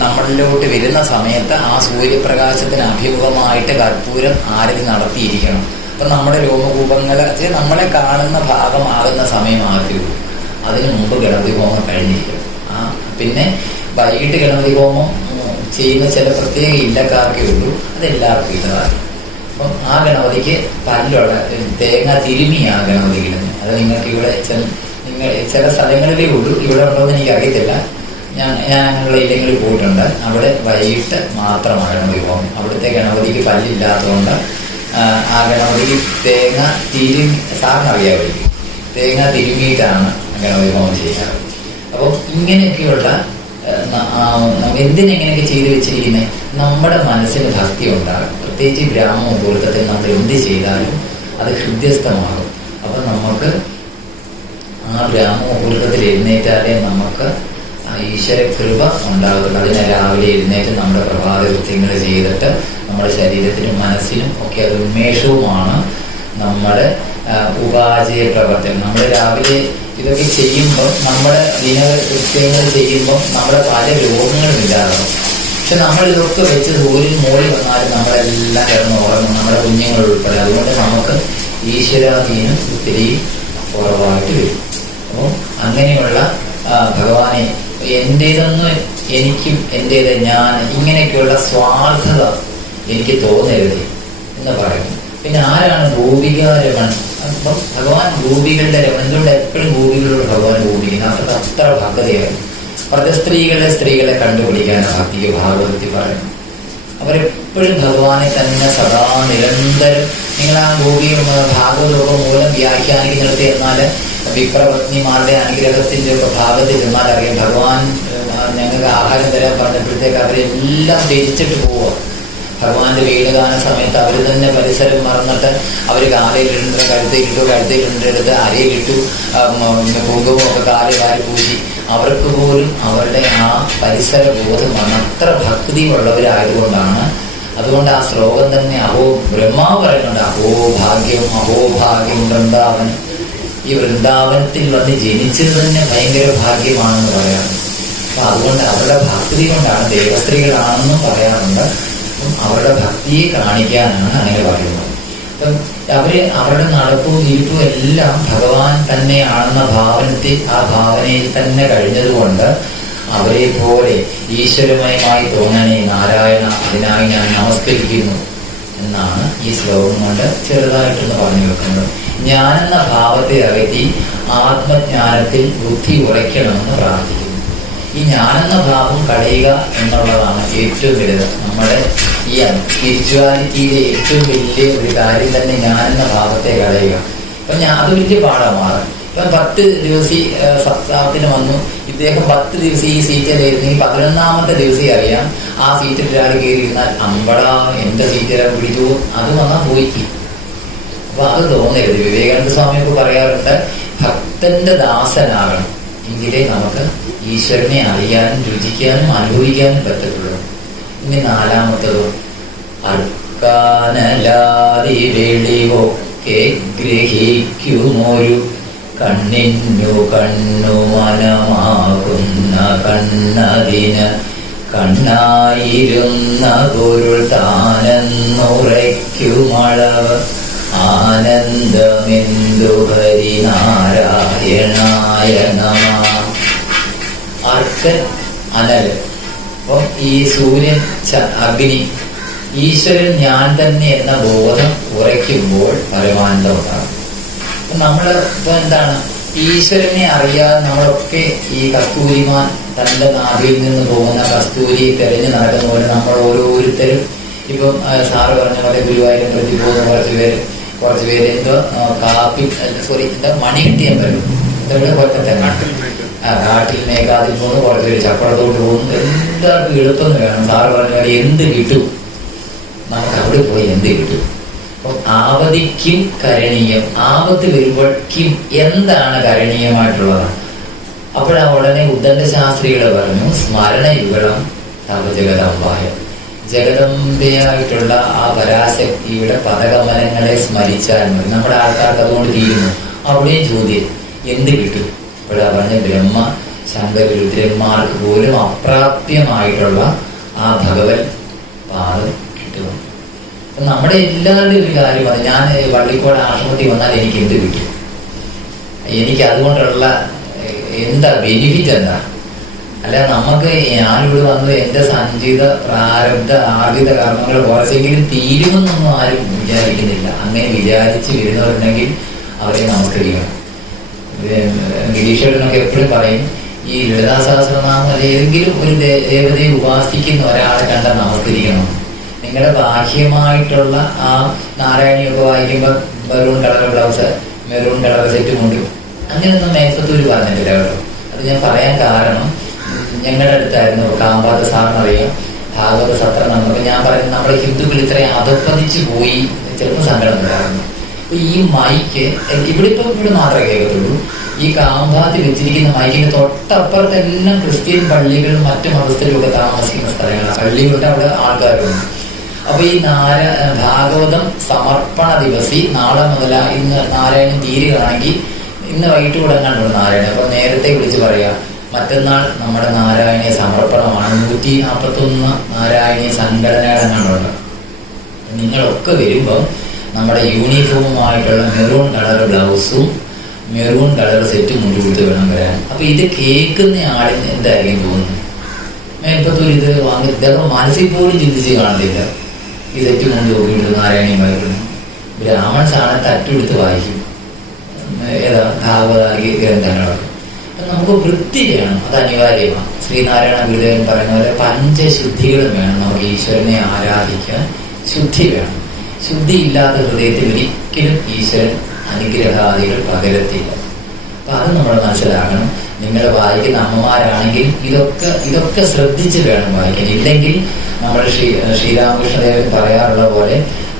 നമ്മളിലോട്ട് വരുന്ന സമയത്ത് ആ സൂര്യപ്രകാശത്തിന് അഭിമുഖമായിട്ട് കർപ്പൂരം ആരതി നടത്തിയിരിക്കണം. അപ്പം നമ്മുടെ രോമകൂപങ്ങൾ നമ്മളെ കാണുന്ന ഭാഗമാകുന്ന സമയമാകുള്ളൂ. അതിനു മുമ്പ് ഗണപതി ഹോമം കഴിഞ്ഞിരിക്കണം. പിന്നെ വൈകിട്ട് ഗണപതി ഹോമം ചെയ്യുന്ന ചില പ്രത്യേക ഇല്ലക്കാർക്കേ ഉള്ളൂ, അതെല്ലാവർക്കും ഇല്ലതാണ്. അപ്പം ആ ഗണപതിക്ക് പല്ലുള്ള തേങ്ങ തിരുമി ആ ഗണപതി കിടന്നു. അത് നിങ്ങൾക്ക് ഇവിടെ ചില സ്ഥലങ്ങളിലേ ഉള്ളൂ, ഇവിടെ ഉണ്ടോയെന്ന് എനിക്ക് അറിയത്തില്ല. ഞങ്ങളുടെ ഇല്ലെങ്കിൽ പോയിട്ടുണ്ട്. അവിടെ വൈകിട്ട് മാത്രമാണ് ഗണപതി ഹോമം. അവിടുത്തെ ഗണപതിക്ക് പല്ലില്ലാത്തതുകൊണ്ട് ആ ഗണപതിക്ക് തേങ്ങ തിരുമി, സാറിന് അറിയാമായിരിക്കും, തേങ്ങ തിരുമിയിട്ടാണ് ഗണപതി ഹോമം ചെയ്യാറ്. അപ്പം ഇങ്ങനെയൊക്കെയുള്ള എന്തിനെങ്ങനെയൊക്കെ ചെയ്തു വെച്ചിരിക്കുന്നത്? നമ്മുടെ മനസ്സിന് ഭക്തി ഉണ്ടാകും. പ്രത്യേകിച്ച് ബ്രാഹ്മ മുഹൂർത്തത്തിൽ നമ്മൾ എന്ത് ചെയ്താലും അത് ഹൃദ്യസ്ഥമാകും. അപ്പം നമുക്ക് ആ ബ്രാഹ്മ മുഹൂർത്തത്തിൽ എഴുന്നേറ്റാലേ നമുക്ക് ഈശ്വര കൃപ ഉണ്ടാകും. അതിനെ രാവിലെ എഴുന്നേറ്റ് നമ്മുടെ പ്രഭാത കൃത്യങ്ങൾ ചെയ്തിട്ട് നമ്മുടെ ശരീരത്തിനും മനസ്സിനും ഒക്കെ അത് ഉന്മേഷവുമാണ്. നമ്മുടെ ഉപാചയ പ്രവർത്തനം നമ്മൾ രാവിലെ ഇതൊക്കെ ചെയ്യുമ്പോൾ, നമ്മുടെ ദിനകൃത്യങ്ങൾ ചെയ്യുമ്പോൾ നമ്മുടെ പല രോഗങ്ങളും ഇല്ലാതാകും. പക്ഷെ നമ്മൾ ഇതൊക്കെ വെച്ച് സൂര്യൻ മോളി വന്നാലും നമ്മളെല്ലാം കിടന്ന് ഉറങ്ങും, നമ്മുടെ കുഞ്ഞുങ്ങൾ ഉൾപ്പെടെ. അതുകൊണ്ട് നമുക്ക് ഈശ്വരാധീനം ഒത്തിരി കുറവായിട്ട് വരും. അപ്പോൾ അങ്ങനെയുള്ള ഭഗവാനെ എൻ്റേതെന്ന് എനിക്കും എൻ്റേത് ഞാൻ ഇങ്ങനെയൊക്കെയുള്ള സ്വാർത്ഥത എനിക്ക് തോന്നരുത് എന്ന് പറയുന്നു. പിന്നെ ആരാണ് ഗോപികാരമൺ? അപ്പം ഭഗവാൻ ഗോപികളുടെ രമൺ. എന്തുകൊണ്ട് എപ്പോഴും ഗോപികളോട് ഭഗവാൻ ഗോപിക്കുന്നത്? അവർക്ക് അത്ര ഭക്തതയായിരുന്നു. അവരുടെ സ്ത്രീകളെ കണ്ടുപിടിക്കാനാണ് ഭക്തിക്ക് ഭാഗവതത്തിൽ പറയുന്നത്. അവരെപ്പോഴും ഭഗവാനെ തന്നെ സദാ നിരന്തരം. നിങ്ങൾ ആ ഗോപി ഭാഗവതമൊക്കെ മൂലം വ്യാഖ്യാനിക്കുന്നിടത്ത് എന്നാൽ വിപ്രപത്നിമാരുടെ അനുഗ്രഹത്തിൻ്റെ ഒക്കെ ഭാഗത്ത് ചെന്നാൽ അറിയാം, ഭഗവാൻ ഞങ്ങൾക്ക് ആഹാരം തരാൻ പറഞ്ഞപ്പോഴത്തേക്ക് അവരെല്ലാം ത്യജിച്ചിട്ട് പോവുക. ഭഗവാന്റെ വേദഗാന സമയത്ത് അവർ തന്നെ പരിസരം മറന്നിട്ട് അവർ കാലയിലിട്ട് കഴുത്തയിലിട്ട് അരയിലിട്ടു, കുങ്കുമം ഒക്കെ കാലിൽ വാരി പൂശി. അവർക്ക് പോലും അവരുടെ ആ പരിസര ബോധം വന്ന അത്ര ഭക്തി ഉള്ളവരായതുകൊണ്ടാണ്. അതുകൊണ്ട് ആ ശ്ലോകം തന്നെ ബ്രഹ്മാവ് പറയുന്നുണ്ട്, അഹോ ഭാഗ്യം വൃന്ദാവൻ. ഈ വൃന്ദാവനത്തിൽ വന്ന് ജനിച്ചത് തന്നെ ഭയങ്കര ഭാഗ്യമാണെന്ന് പറയാറുണ്ട്. അപ്പൊ അതുകൊണ്ട് അവരുടെ ഭക്തി കൊണ്ടാണ്, ദേവസ്ത്രീകളാണെന്നും പറയാറുണ്ട്. അവരുടെ ഭക്തിയെ കാണിക്കാനാണ് അങ്ങനെ പറയുന്നത്. അപ്പം അവരുടെ നടപ്പും ഇരിപ്പും എല്ലാം ഭഗവാൻ തന്നെയാണെന്ന ആ ഭാവനയിൽ തന്നെ കഴിഞ്ഞതുകൊണ്ട് അവരെ പോലെ ഈശ്വരമയമായി തോന്നണേ നാരായണ, അതിനായി ഞാൻ നമസ്കരിക്കുന്നു എന്നാണ് ഈ ശ്ലോകം കൊണ്ട് ചെറുതായിട്ടൊന്ന് പറഞ്ഞു വെക്കുന്നത്. ഞാനെന്ന ഭാവത്തെ അകറ്റി ആത്മജ്ഞാനത്തിൽ ബുദ്ധി ഉറയ്ക്കണമെന്ന് പ്രാർത്ഥിക്കുന്നു. ഈ ഞാനെന്ന ഭാവം കളയുക എന്നുള്ളതാണ് ഏറ്റവും വലുത്. നമ്മുടെ ഈ സ്പിരിച്വാലിറ്റിയിലെ ഏറ്റവും വലിയ ഒരു കാര്യം തന്നെ ഞാനെന്ന ഭാവത്തെ കളയുക. അപ്പം അത് വലിയ പാഠമാണ്. ഇപ്പം 10 ദിവസം സപ്താഹത്തിന് വന്നു, ഇദ്ദേഹം 10 ദിവസം ഈ സീറ്റിലായിരുന്നു. 11ാമത്തെ ദിവസം അറിയാം ആ സീറ്റിൽ ഒരാൾ കയറിയിരുന്നാൽ അമ്പടാ എൻ്റെ സീറ്റിലാണ് പിടിച്ചു, അത് വന്നാൽ പോയിക്ക്. അപ്പൊ അത് തോന്നരുത്. വിവേകാനന്ദ സ്വാമിയൊക്കെ പറയാറുണ്ട്, ഭക്തന്റെ ദാസനാകണം, എങ്കിലേ നമുക്ക് ഈശ്വരനെ അറിയാനും രുചിക്കാനും അനുഭവിക്കാനും പറ്റത്തുള്ളൂ. ഇനി 4ാമത്തതോ, അർക്കാനലാതി വെളിവൊക്കെ ഗ്രഹിക്കുമൊരു കണ്ണിന്നു കണ്ണു മനമാകുന്ന കണ്ണതിന് കണ്ണായിരുന്ന പൊരുൾ താനെന്നുറയ്ക്കുമളവ് ആനന്ദമെന്തു ഹരിനാരായണായ നമഃ. അർക്കൻ അനല്. അപ്പം ഈ സൂര്യൻ, അഗ്നി, ഈശ്വരൻ ഞാൻ തന്നെ എന്ന ബോധം ഉറയ്ക്കുമ്പോൾ പരമാനന്ദം ഉണ്ടാകും. നമ്മള് ഇപ്പൊ എന്താണ്, ഈശ്വരനെ അറിയാതെ നമ്മളൊക്കെ ഈ കസ്തൂരിമാൻ തന്റെ നാഭിയിൽ നിന്ന് പോകുന്ന കസ്തൂരി തെരഞ്ഞു നടക്കുന്ന പോലെ നമ്മൾ ഓരോരുത്തരും ഇപ്പം സാറ് പറഞ്ഞ പോലെ ഗുരുവായൂരം പ്രതി പോകുന്ന കുറച്ച് പേര് എന്തോ മണി കിട്ടിയാൻ വരും. ഇതവിടെ കൊല്ലത്തെ കാട്ടിൽ മേഘാതിൽ പോകുന്നു, കുറച്ച് പേര് ചപ്പടത്തോട്ട് പോകുന്നു. എല്ലാവർക്കും എളുപ്പം വേണം. സാറ് പറഞ്ഞ പോലെ എന്ത് കിട്ടും, നമുക്ക് അവിടെ പോയി എന്ത് കിട്ടും. അപ്പം ആവതിക്കും കരണീയം, ആപത്ത് വരുമ്പോഴേക്കും എന്താണ് കരണീയമായിട്ടുള്ളതാണ്. അപ്പോഴാ ഉടനെ ഉദ്ദണ്ഡ ശാസ്ത്രികൾ പറഞ്ഞു, സ്മരണയുഗളം സർവജഗദംബായ. ജഗദംബയായിട്ടുള്ള ആ പരാശക്തിയുടെ പദകമനങ്ങളെ സ്മരിച്ചാൽ മതി. നമ്മുടെ ആൾക്കാർക്ക് അതുകൊണ്ട് തീരുന്നു. അവിടെയും ചോദ്യം എന്ത് കിട്ടും. അപ്പോഴാ പറഞ്ഞ ബ്രഹ്മ ശങ്കരുദ്രന്മാർക്ക് പോലും അപ്രാപ്യമായിട്ടുള്ള ആ ഭഗവത് പാദം കിട്ടുക. നമ്മുടെ എല്ലാവരുടെയും ഒരു കാര്യമാണ്, ഞാൻ വള്ളിക്കോട് ആശ്രമത്തിൽ വന്നാൽ എനിക്ക് എന്ത് കിട്ടും, എനിക്ക് അതുകൊണ്ടുള്ള എന്താ ബെനിഫിറ്റ് എന്താ. അല്ല നമുക്ക് ഞാനിവിടെ വന്ന് എൻ്റെ സഞ്ചിത പ്രാരബ്ധ ആർജിത കർമ്മങ്ങൾ കുറച്ചെങ്കിലും തീരുമെന്നൊന്നും ആരും വിചാരിക്കുന്നില്ല. അങ്ങനെ വിചാരിച്ച് വരുന്നവരുണ്ടെങ്കിൽ അവരെ നമസ്കരിക്കണം. ഗിരീഷേട്ടനൊക്കെ എപ്പോഴും പറയും, ഈ ലളിതാ സഹസ്രനാമം അല്ലെ ഏതെങ്കിലും ഒരു ദേവതയെ ഉപാസിക്കുന്ന ഒരാളെ കണ്ടാൽ നമസ്കരിക്കണം. നിങ്ങളുടെ ബാഹ്യമായിട്ടുള്ള ആ നാരായണിയൊക്കെ വായിക്കുമ്പോൾ maroon colour blouse, maroon colour set കൊണ്ടു, അങ്ങനെയൊന്നും മേൽപ്പത്തൂര് പറഞ്ഞിട്ടില്ല കേട്ടോ. അത് ഞാൻ പറയാൻ കാരണം, ഞങ്ങളുടെ അടുത്തായിരുന്നു കാമ്പാത സാറിനറിയാം, ഭാഗവത സത്രം. നമുക്ക് ഞാൻ പറയുന്നത് നമ്മുടെ ഹിന്ദുക്കൾ ഇത്രയും അധപ്പതിച്ചു പോയി, ചിലപ്പോൾ സങ്കടം ഉണ്ടായിരുന്നു. ഈ മൈക്ക് ഇവിടെ മാത്രമേ കേൾക്കത്തുള്ളൂ. ഈ കാമ്പാതി വെച്ചിരിക്കുന്ന മൈക്കിന്റെ തൊട്ടപ്പുറത്തെല്ലാം ക്രിസ്ത്യൻ പള്ളികളും മറ്റു മതസ്ഥരും ഒക്കെ താമസിക്കുന്ന സ്ഥലങ്ങളാണ്. പള്ളികളുടെ അവിടെ ആൾക്കാരുണ്ട്. അപ്പൊ ഈ ഭാഗവതം സമർപ്പണ ദിവസി നാളെ മുതല, ഇന്ന് നാരായണൻ തീരുകയാണെങ്കിൽ ഇന്ന് വൈകിട്ട് തുടങ്ങാനുള്ള നാരായണൻ. അപ്പൊ നേരത്തെ വിളിച്ച് പറയാ, മറ്റന്നാൾ നമ്മുടെ നാരായണീയ സമർപ്പണമാണ്. 141 നാരായണീയ സംഘടനകളെങ്ങാണ്ടുണ്ട്. നിങ്ങളൊക്കെ വരുമ്പോൾ നമ്മുടെ യൂണിഫോമുമായിട്ടുള്ള മെറൂൺ കളർ ബ്ലൗസും മെറൂൺ കളർ സെറ്റും മുടി കൊടുത്ത് വേണം വരാൻ. അപ്പൊ ഇത് കേൾക്കുന്ന ആളിന് എന്തായിരിക്കും തോന്നുന്നത്? മേൽപ്പത്തൂർ ഇത് വാങ്ങി ഇതൊക്കെ മനസ്സിൽ പോലും ചിന്തിച്ച് കാണത്തില്ല. ഈ സെറ്റ് കൊണ്ട് നോക്കിയിട്ട് നാരായണീയമായിരുന്നു. ബ്രാഹ്മൺസാണ് തട്ടെടുത്ത് വായിക്കും ഏതാ ഭാഗവതാരിക ഗ്രന്ഥങ്ങളൊക്കെ. അപ്പം നമുക്ക് വൃത്തി വേണം, അത് അനിവാര്യമാണ്. ശ്രീനാരായണ ഗുരുദേവൻ പറയുന്ന പോലെ പഞ്ചശുദ്ധികളും വേണം നമുക്ക് ഈശ്വരനെ ആരാധിക്കാൻ. ശുദ്ധി വേണം. ശുദ്ധി ഇല്ലാത്ത ഹൃദയത്തിൽ ഒരിക്കലും ഈശ്വരൻ അനുഗ്രഹാദികൾ പകരത്തില്ല. അപ്പൊ അത് നമ്മൾ മനസ്സിലാക്കണം. നിങ്ങൾ വായിക്കുന്ന അമ്മമാരാണെങ്കിൽ ഇതൊക്കെ ശ്രദ്ധിച്ച് വേണം വായിക്കാൻ. ഇല്ലെങ്കിൽ നമ്മൾ ശ്രീരാമകൃഷ്ണദേവൻ പറയാറുള്ള പോലെ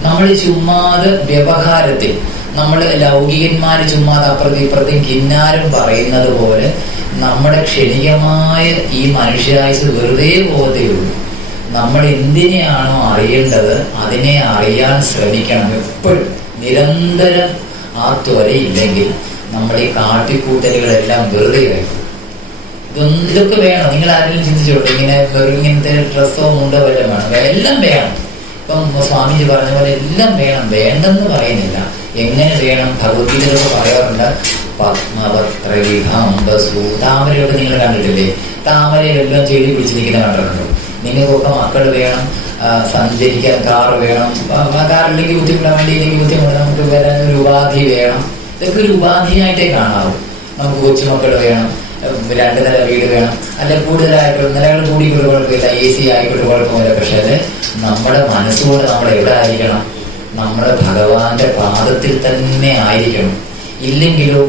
നമ്മൾ ചുമ്മാതെ വ്യവഹാരത്തിൽ നമ്മൾ ലൗകികന്മാര് ചുമ്മാതെ അപ്പുറത്തും ഇപ്പുറത്തും കിന്നാരം പറയുന്നത് പോലെ നമ്മുടെ ക്ഷണികമായ ഈ മനുഷ്യായുസ് വെറുതെ പോകത്തേ ഉള്ളൂ. നമ്മൾ എന്തിനെയാണോ അറിയേണ്ടത് അതിനെ അറിയാൻ ശ്രമിക്കണം. എപ്പോഴും നിരന്തരം ആ ത്വരയില്ലെങ്കിൽ നമ്മൾ ഈ കാട്ടിക്കൂട്ടലുകളെല്ലാം വെറുതെ ആയിരിക്കും. ഇതൊക്കെ വേണം. നിങ്ങൾ ആരെങ്കിലും ചിന്തിച്ചോട്ടെ, ഇങ്ങനത്തെ ഡ്രസ്സോ മുണ്ടോ വല്ലതും വേണം? എല്ലാം വേണം. ഇപ്പം സ്വാമിജി പറഞ്ഞ പോലെ എല്ലാം വേണം. വേണ്ടെന്ന് പറയുന്നില്ല. എങ്ങനെ വേണം? ഭഗവത്ഗീതയിലൊക്കെ പറയാറുണ്ട്, പത്മപത്രവിഭാംബസു. താമരയൊക്കെ നിങ്ങൾ കണ്ടിട്ടില്ലേ? താമരയിലെല്ലാം ചെടി പിടിച്ച് നിൽക്കുന്ന കണ്ടിട്ടുണ്ടോ? നിങ്ങൾക്കൊക്കെ മക്കൾ വേണം, സഞ്ചരിക്കാൻ കാർ വേണം. കാറില്ലെങ്കിൽ ബുദ്ധിമുട്ടാൻ വേണ്ടിയില്ലെങ്കിൽ ബുദ്ധിമുട്ട്. നമുക്ക് വരാൻ ഒരു ഉപാധി വേണം. ഇതൊക്കെ ഒരു ഉപാധിയായിട്ടേ കാണാവൂ. നമുക്ക് കൊച്ചുമക്കൾ വേണം, 2 നില വീട് വേണം, അല്ലെ കൂടുതലായിട്ട് നിലകൾ കൂടി ഒരു കുഴപ്പമില്ല, AC ആയിക്കോട്ട് കുഴപ്പമില്ല. പക്ഷെ അത് നമ്മുടെ മനസ്സുകൊണ്ട് നമ്മൾ എവിടെ ആയിരിക്കണം? നമ്മുടെ ഭഗവാന്റെ പാദത്തിൽ തന്നെ ആയിരിക്കണം. ഇല്ലെങ്കിലോ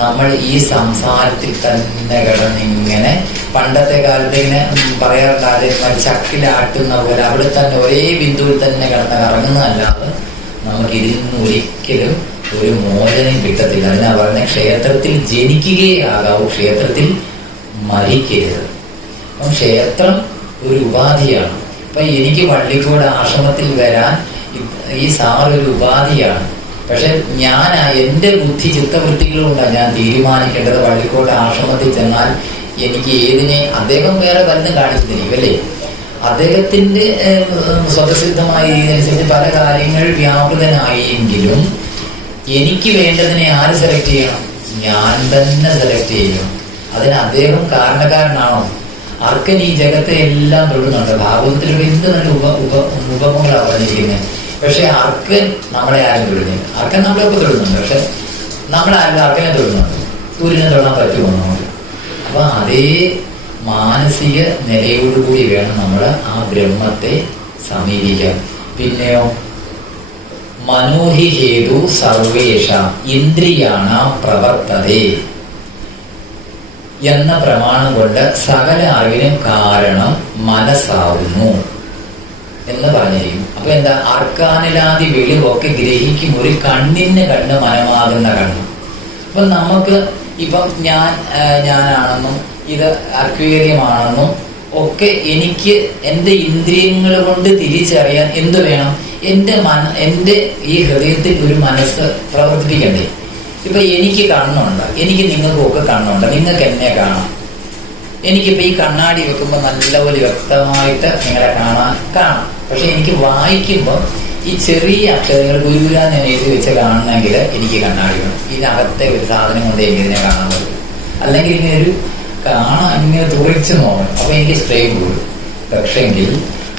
നമ്മൾ ഈ സംസാരത്തിൽ തന്നെ കിടന്നിങ്ങനെ, പണ്ടത്തെ കാലത്ത് ഇങ്ങനെ പറയാറുണ്ട്, ചക്കിലാട്ടുന്ന പോലെ അവിടെ തന്നെ ഒരേ ബിന്ദുവിൽ തന്നെ കിടന്ന് കറങ്ങുന്നതല്ലാതെ നമുക്ക് ഇതിൽ നിന്ന് ഒരിക്കലും ഒരു മോചനം കിട്ടത്തില്ല. അതിനാ പറഞ്ഞ ക്ഷേത്രത്തിൽ ജനിക്കുകയാകാവൂ, ക്ഷേത്രത്തിൽ മരിക്കരുത്. അപ്പം ക്ഷേത്രം ഒരു ഉപാധിയാണ്. അപ്പൊ എനിക്ക് വള്ളിക്കോട് ആശ്രമത്തിൽ വരാൻ ഈ സാറൊരു ഉപാധിയാണ്. പക്ഷെ ഞാൻ എൻ്റെ ബുദ്ധി ചിത്തവൃത്തികളുകൊണ്ടാണ് ഞാൻ തീരുമാനിക്കേണ്ടത്. വള്ളിക്കോട് ആശ്രമത്തിൽ ചെന്നാൽ എനിക്ക് ഏതിനെ, അദ്ദേഹം വേറെ പലതും കാണിച്ചിരിക്കും അല്ലേ? അദ്ദേഹത്തിന്റെ സ്വതസിദ്ധമായ രീതിയനുസരിച്ച് പല കാര്യങ്ങൾ വ്യാപൃതനായെങ്കിലും എനിക്ക് വേണ്ടതിനെ ആര് സെലക്ട് ചെയ്യണം? ഞാൻ തന്നെ സെലക്ട് ചെയ്യണം. അതിന് അദ്ദേഹം കാരണക്കാരനാണോ? അർക്കൻ ഈ ജഗത്തെ എല്ലാം തൊടുന്നുണ്ട്. ഭാഗവതത്തിലൂടെ എന്ത് നല്ല ഉപമങ്ങളാണ് പറഞ്ഞിരിക്കുന്നത്. പക്ഷെ അർക്കൻ നമ്മളെ ആരും തൊടുന്നില്ല. അർക്കൻ നമ്മളെയൊക്കെ തൊടുന്നുണ്ട്. പക്ഷെ നമ്മളാരും അർക്കനെ തൊടുന്നുണ്ട്. സൂര്യനെ തൊടാൻ പറ്റുമോ നമുക്ക്? അപ്പൊ അതേ മാനസിക നിലയോടുകൂടി വേണം നമ്മൾ ആ ബ്രഹ്മത്തെ സമീപിക്കാൻ. പിന്നെയോ, മനോഹി ഹേതു സർവേഷ ഇന്ദ്രിയാണ പ്രവർത്തതേ എന്ന പ്രമാണം കൊണ്ട് സകല അറിവിനും കാരണം മനസ്സാവുന്നു എന്ന് പറഞ്ഞിരിക്കുന്നു. അപ്പൊ എന്താ? അർക്കാനിലാദി വെളിവൊക്കെ ഗ്രഹിക്കും ഒരു കണ്ണിന് കണ്ണ് മനമാകുന്ന കണ്ണ്. അപ്പൊ നമുക്ക് ഇപ്പം ഞാനാണെന്നും ഇത് അക്വേറിയമാണെന്നും ഒക്കെ എനിക്ക് എൻ്റെ ഇന്ദ്രിയങ്ങൾ കൊണ്ട് തിരിച്ചറിയാൻ എന്ത് വേണം? എൻ്റെ ഈ ഹൃദയത്തിൽ ഒരു മനസ്സ് പ്രവർത്തിപ്പിക്കണ്ടേ? ഇപ്പൊ എനിക്ക് കണ്ണുണ്ട്, എനിക്ക് നിങ്ങൾക്കൊക്കെ കണ്ണുണ്ട്, നിങ്ങൾക്ക് എന്നെ കാണാം. എനിക്കിപ്പോ ഈ കണ്ണാടി വെക്കുമ്പോൾ നല്ലപോലെ വ്യക്തമായിട്ട് നിങ്ങളെ കാണാം. പക്ഷെ എനിക്ക് വായിക്കുമ്പോൾ ഈ ചെറിയ അക്ഷരങ്ങൾ ഗുരുഗുരാന്ന് ഞാൻ എഴുതി വെച്ച് കാണണമെങ്കിൽ എനിക്ക് കണ്ണാടി വേണം. ഇതിനകത്തെ ഒരു സാധനം കൊണ്ട് എനിക്ക് ഇതിനെ കാണാൻ പറ്റും. അല്ലെങ്കിൽ ഇങ്ങനെ ഒരു ഇങ്ങനെ തുറച്ച് നോക്കണം. അപ്പൊ എനിക്ക് സ്ട്രെയിൻ കൂടും. പക്ഷെങ്കിൽ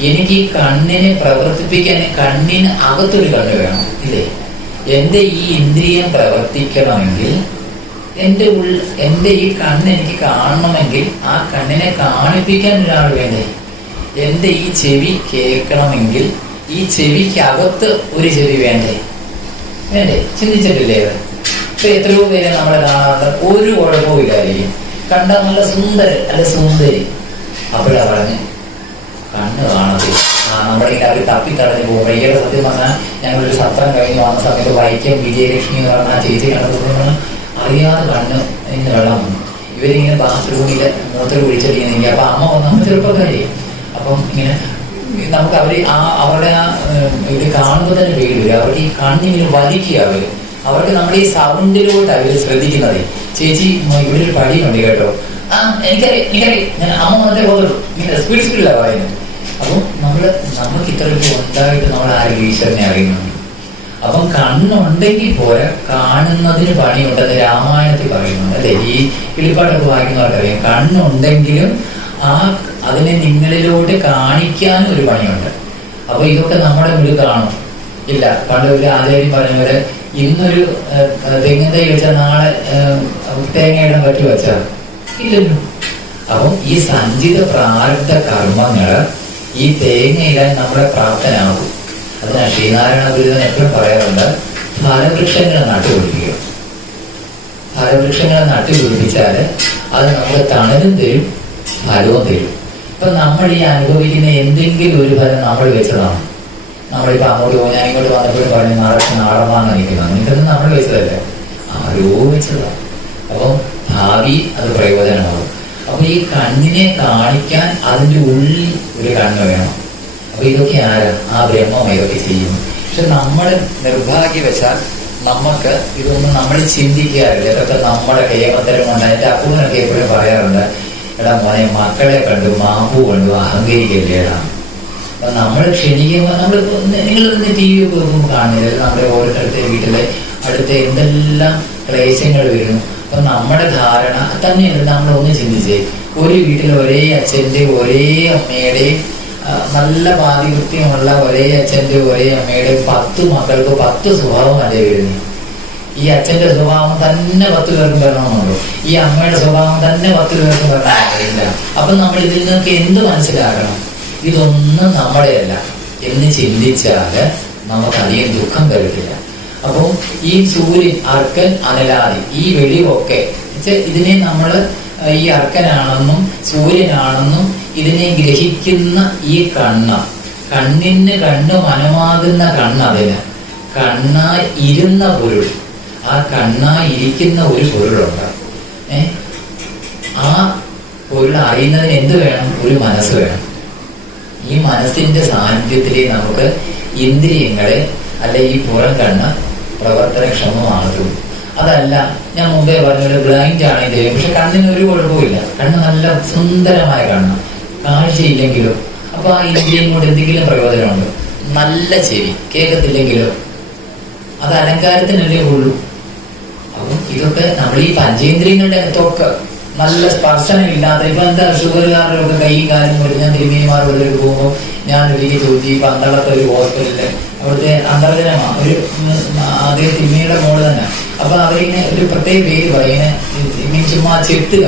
എനിക്ക് ഈ കണ്ണിനെ പ്രവർത്തിപ്പിക്കാൻ കണ്ണിന് അകത്തൊരു കണ്ണ് വേണം, ഇല്ലേ? എൻ്റെ ഈ ഇന്ദ്രിയം പ്രവർത്തിക്കണമെങ്കിൽ എൻ്റെ ഈ കണ്ണ് എനിക്ക് കാണണമെങ്കിൽ ആ കണ്ണിനെ കാണിപ്പിക്കാൻ ഒരാൾ വേണ്ടേ? എൻ്റെ ഈ ചെവി കേൾക്കണമെങ്കിൽ ഈ ചെവിക്കകത്ത് ഒരു ചെവി വേണ്ടേ? ചിന്തിച്ചിട്ടില്ലേ? ഇപ്പൊ എത്രയോ പേരെ നമ്മളെ കാണാത്ത ഒരു കുഴപ്പവും ഇല്ലായിരിക്കും. കണ്ട നല്ല സുന്ദരൻ അല്ല സുന്ദരി. അപ്പോഴാ പറഞ്ഞ് കണ്ണ് കാണത്തില്ല. നമ്മുടെ ഇങ്ങനെ അവർ തപ്പിത്തടഞ്ഞ് പോകും. വൈകിട്ട് സത്യം പറഞ്ഞാൽ ഞങ്ങളൊരു സത്രം കഴിഞ്ഞ് വന്ന സമയത്ത് വൈക്കം വിജയലക്ഷ്മി എന്ന് പറഞ്ഞാൽ ചേച്ചി കണ്ടപ്പോൾ അറിയാതെ കണ്ണ് ഇന്ന് വെള്ളം വന്നു. ഇവരിങ്ങനെ ബാത്റൂമിൽ മൂത്രം കുഴിച്ചിരിക്കുന്നെങ്കിൽ അപ്പൊ അമ്മ വന്ന ചെറുപ്പക്കാരി. അപ്പം ഇങ്ങനെ നമുക്ക് അവരുടെ ഇത് കാണുമ്പോൾ തന്നെ പേടി വരും. അവർക്ക് ഈ കണ്ണിങ്ങനെ വലിക്കുക അവർക്ക് നമ്മുടെ ഈ സൗണ്ടിലോട്ട് അവര് ശ്രദ്ധിക്കുന്നത്. ചേച്ചി ഇവിടെ ഒരു പടിയുണ്ട് കേട്ടോ, എനിക്കറിയാം ഞാൻ അമ്മ വന്നതേ പോകുള്ളൂ, ഇങ്ങനെ സ്പീഡിലാണ് പറയുന്നത്. അപ്പം നമുക്ക് ഇത്രയൊക്കെ ഉണ്ടായിട്ട് നമ്മൾ ആരും ഈശ്വരനെ അറിയുന്നുണ്ട്. അപ്പം കണ്ണുണ്ടെങ്കിൽ പോരാ, കാണുന്നതിന് പണിയുണ്ടെന്ന് രാമായണത്തിൽ പറയുന്നുണ്ട് അല്ലെ. ഈ കിളിപ്പാട്ടൊക്കെ വായിക്കുന്നവർക്കറിയാം, കണ്ണുണ്ടെങ്കിലും അതിനെ നിങ്ങളിലോട്ട് കാണിക്കാനും ഒരു പണിയുണ്ട്. അപ്പൊ ഇതൊക്കെ നമ്മുടെ മുന്നിൽ കാണും ഇല്ല. പണ്ട് ഒരു ആചാര്യം പറഞ്ഞ പോലെ ഇന്നൊരു തെങ്ങിൻ തൈ വെച്ചാൽ നാളെ തേങ്ങയിടാൻ പറ്റി വെച്ചാൽ ഇല്ലല്ലോ. അപ്പം ഈ സഞ്ചിത പ്രാരബ്ധ കർമ്മങ്ങള് ഈ തേങ്ങയിടാൻ നമ്മളെ പ്രാപ്തനാകും. അതിനാ ശ്രീനാരായണ ഗുരുദേവൻ എപ്പോഴും പറയാറുണ്ട്, ഫലവൃക്ഷങ്ങളെ നട്ടുപിടിപ്പിക്കുക. ഫലവൃക്ഷങ്ങളെ നട്ടുപിടിപ്പിച്ചാല് അത് നമുക്ക് തണലും തരും ഫലവും തരും. ഇപ്പൊ നമ്മൾ ഈ അനുഭവിക്കുന്ന എന്തെങ്കിലും ഒരു ഫലം നമ്മൾ വെച്ചതാണ്. നമ്മളിപ്പോ അങ്ങോട്ട് പോകും, ഞാൻ ഇങ്ങോട്ട് വന്നപ്പോഴും പറഞ്ഞു നാടമാന്ന് നിൽക്കുന്നത്, നിൽക്കുന്നത് നമ്മൾ വെച്ചതല്ലേ, ആരോ വെച്ചതാണ്. അപ്പം ഭാവി അത് പ്രയോജനമാകും. അപ്പൊ ഈ കണ്ണിനെ കാണിക്കാൻ അതിൻ്റെ ഉള്ളിൽ ഒരു കണ്ണ് വേണം. അപ്പൊ ഇതൊക്കെ ആരാ? ആ ബ്രഹ്മം ഇതൊക്കെ ചെയ്യുന്നു. പക്ഷെ നമ്മൾ നിർഭാഗ്യവശാൽ നമുക്ക് ഇതൊന്നും നമ്മൾ ചിന്തിക്കാറില്ല. ഇതൊക്കെ നമ്മുടെ കേമത്തരം കൊണ്ട്. എൻ്റെ അപ്പൂനൊക്കെ എപ്പോഴും പറയാറുണ്ട്, എടാ മോനെ മക്കളെ കണ്ടു മാമ്പൂ കണ്ടു അഹങ്കരിക്കല്ലേടാ. അപ്പൊ നമ്മൾ ക്ഷണിക്കുമ്പോൾ നിങ്ങൾ ടി വി ഒക്കെ നോക്കുമ്പോൾ കാണുന്നില്ല, നമ്മുടെ ഓരോരുത്തരുടെ വീട്ടിലെ അടുത്ത് എന്തെല്ലാം ക്ലേശങ്ങൾ വരുന്നു. അപ്പൊ നമ്മുടെ ധാരണ തന്നെയല്ല. നമ്മളൊന്ന് ചിന്തിച്ചേ, ഒരു വീട്ടിൽ ഒരേ അച്ഛൻ്റെ ഒരേ അമ്മയുടെയും നല്ല പാതികൃത്യമുള്ള ഒരേ അച്ഛൻ്റെ ഒരേ അമ്മയുടെ 10 മക്കൾക്ക് 10 സ്വഭാവം അല്ലേ വരുന്നു. ഈ അച്ഛന്റെ സ്വഭാവം തന്നെ 10 പേർക്കും വരണമെന്നുള്ളൂ, ഈ അമ്മയുടെ സ്വഭാവം തന്നെ 10 പേർക്കും വരണമെന്നില്ല. അപ്പൊ നമ്മൾ ഇതിൽ നിന്നൊക്കെ എന്ത് മനസ്സിലാക്കണം? ഇതൊന്നും നമ്മുടെയല്ല എന്ന് ചിന്തിച്ചാല് നമുക്കധികം ദുഃഖം വരത്തില്ല. അപ്പം ഈ സൂര്യൻ, അർക്കൻ, അനലാദി, ഈ വെളിവൊക്കെ ഇതിനെ നമ്മൾ ഈ അർക്കനാണെന്നും സൂര്യനാണെന്നും ഇതിനെ ഗ്രഹിക്കുന്ന ഈ കണ്ണിന് കണ്ണ് മനമാകുന്ന കണ്ണതിന് കണ്ണായി ഇരുന്ന പൊരുൾ, ആ കണ്ണായി ഇരിക്കുന്ന ഒരു പൊരുളുണ്ട്. ആ പൊരുൾ അറിയുന്നതിന് എന്ത് വേണം? ഒരു മനസ്സ് വേണം. ഈ മനസ്സിന്റെ സാന്നിധ്യത്തിലേ നമുക്ക് ഇന്ദ്രിയങ്ങളെ അല്ല ഈ പുറം കണ്ണ് പ്രവർത്തനക്ഷമമാകത്തുള്ളൂ. അതല്ല, ഞാൻ മുമ്പേ പറഞ്ഞ ബ്ലൈൻഡ് ആണെങ്കിൽ പക്ഷെ കണ്ണിന് ഒരു കുഴപ്പമില്ല, കണ്ണ് നല്ല സുന്ദരമായ കണ്ണ്, കാഴ്ചയില്ലെങ്കിലോ അപ്പൊ ആ ഇന്ദ്രിയം കൊണ്ട് എന്തെങ്കിലും പ്രയോജനമുണ്ട്. നല്ല ചെവി കേൾക്കത്തില്ലെങ്കിലോ അത് അലങ്കാരത്തിനല്ലേ ഉള്ളൂ. അപ്പം ഇതൊക്കെ നമ്മൾ ഈ പഞ്ചേന്ദ്രിയങ്ങളുടെ തൊക്കെ നല്ല സ്പർശനമില്ലാത്ത, ഇപ്പൊ എന്താ ഷുഗറുകാരുടെ കൈയും കാലും മുറിഞ്ഞ തിരുമേനിമാർ വെറുതെ പോകുമ്പോൾ ഞാൻ ഒരിക്കൽ ചോദിച്ചു, ഈ പന്തളത്തെ ഒരു ഹോസ്പിറ്റലില് അവിടുത്തെ അന്തർജനമാ ഒരു അതേ തിരുമേനിയുടെ മോള് തന്നെ. അപ്പൊ അവരിങ്ങനെ ഒരു പ്രത്യേക പേര് പറയും, ഇങ്ങനെ ചുമ്മാ ചെത്തുക,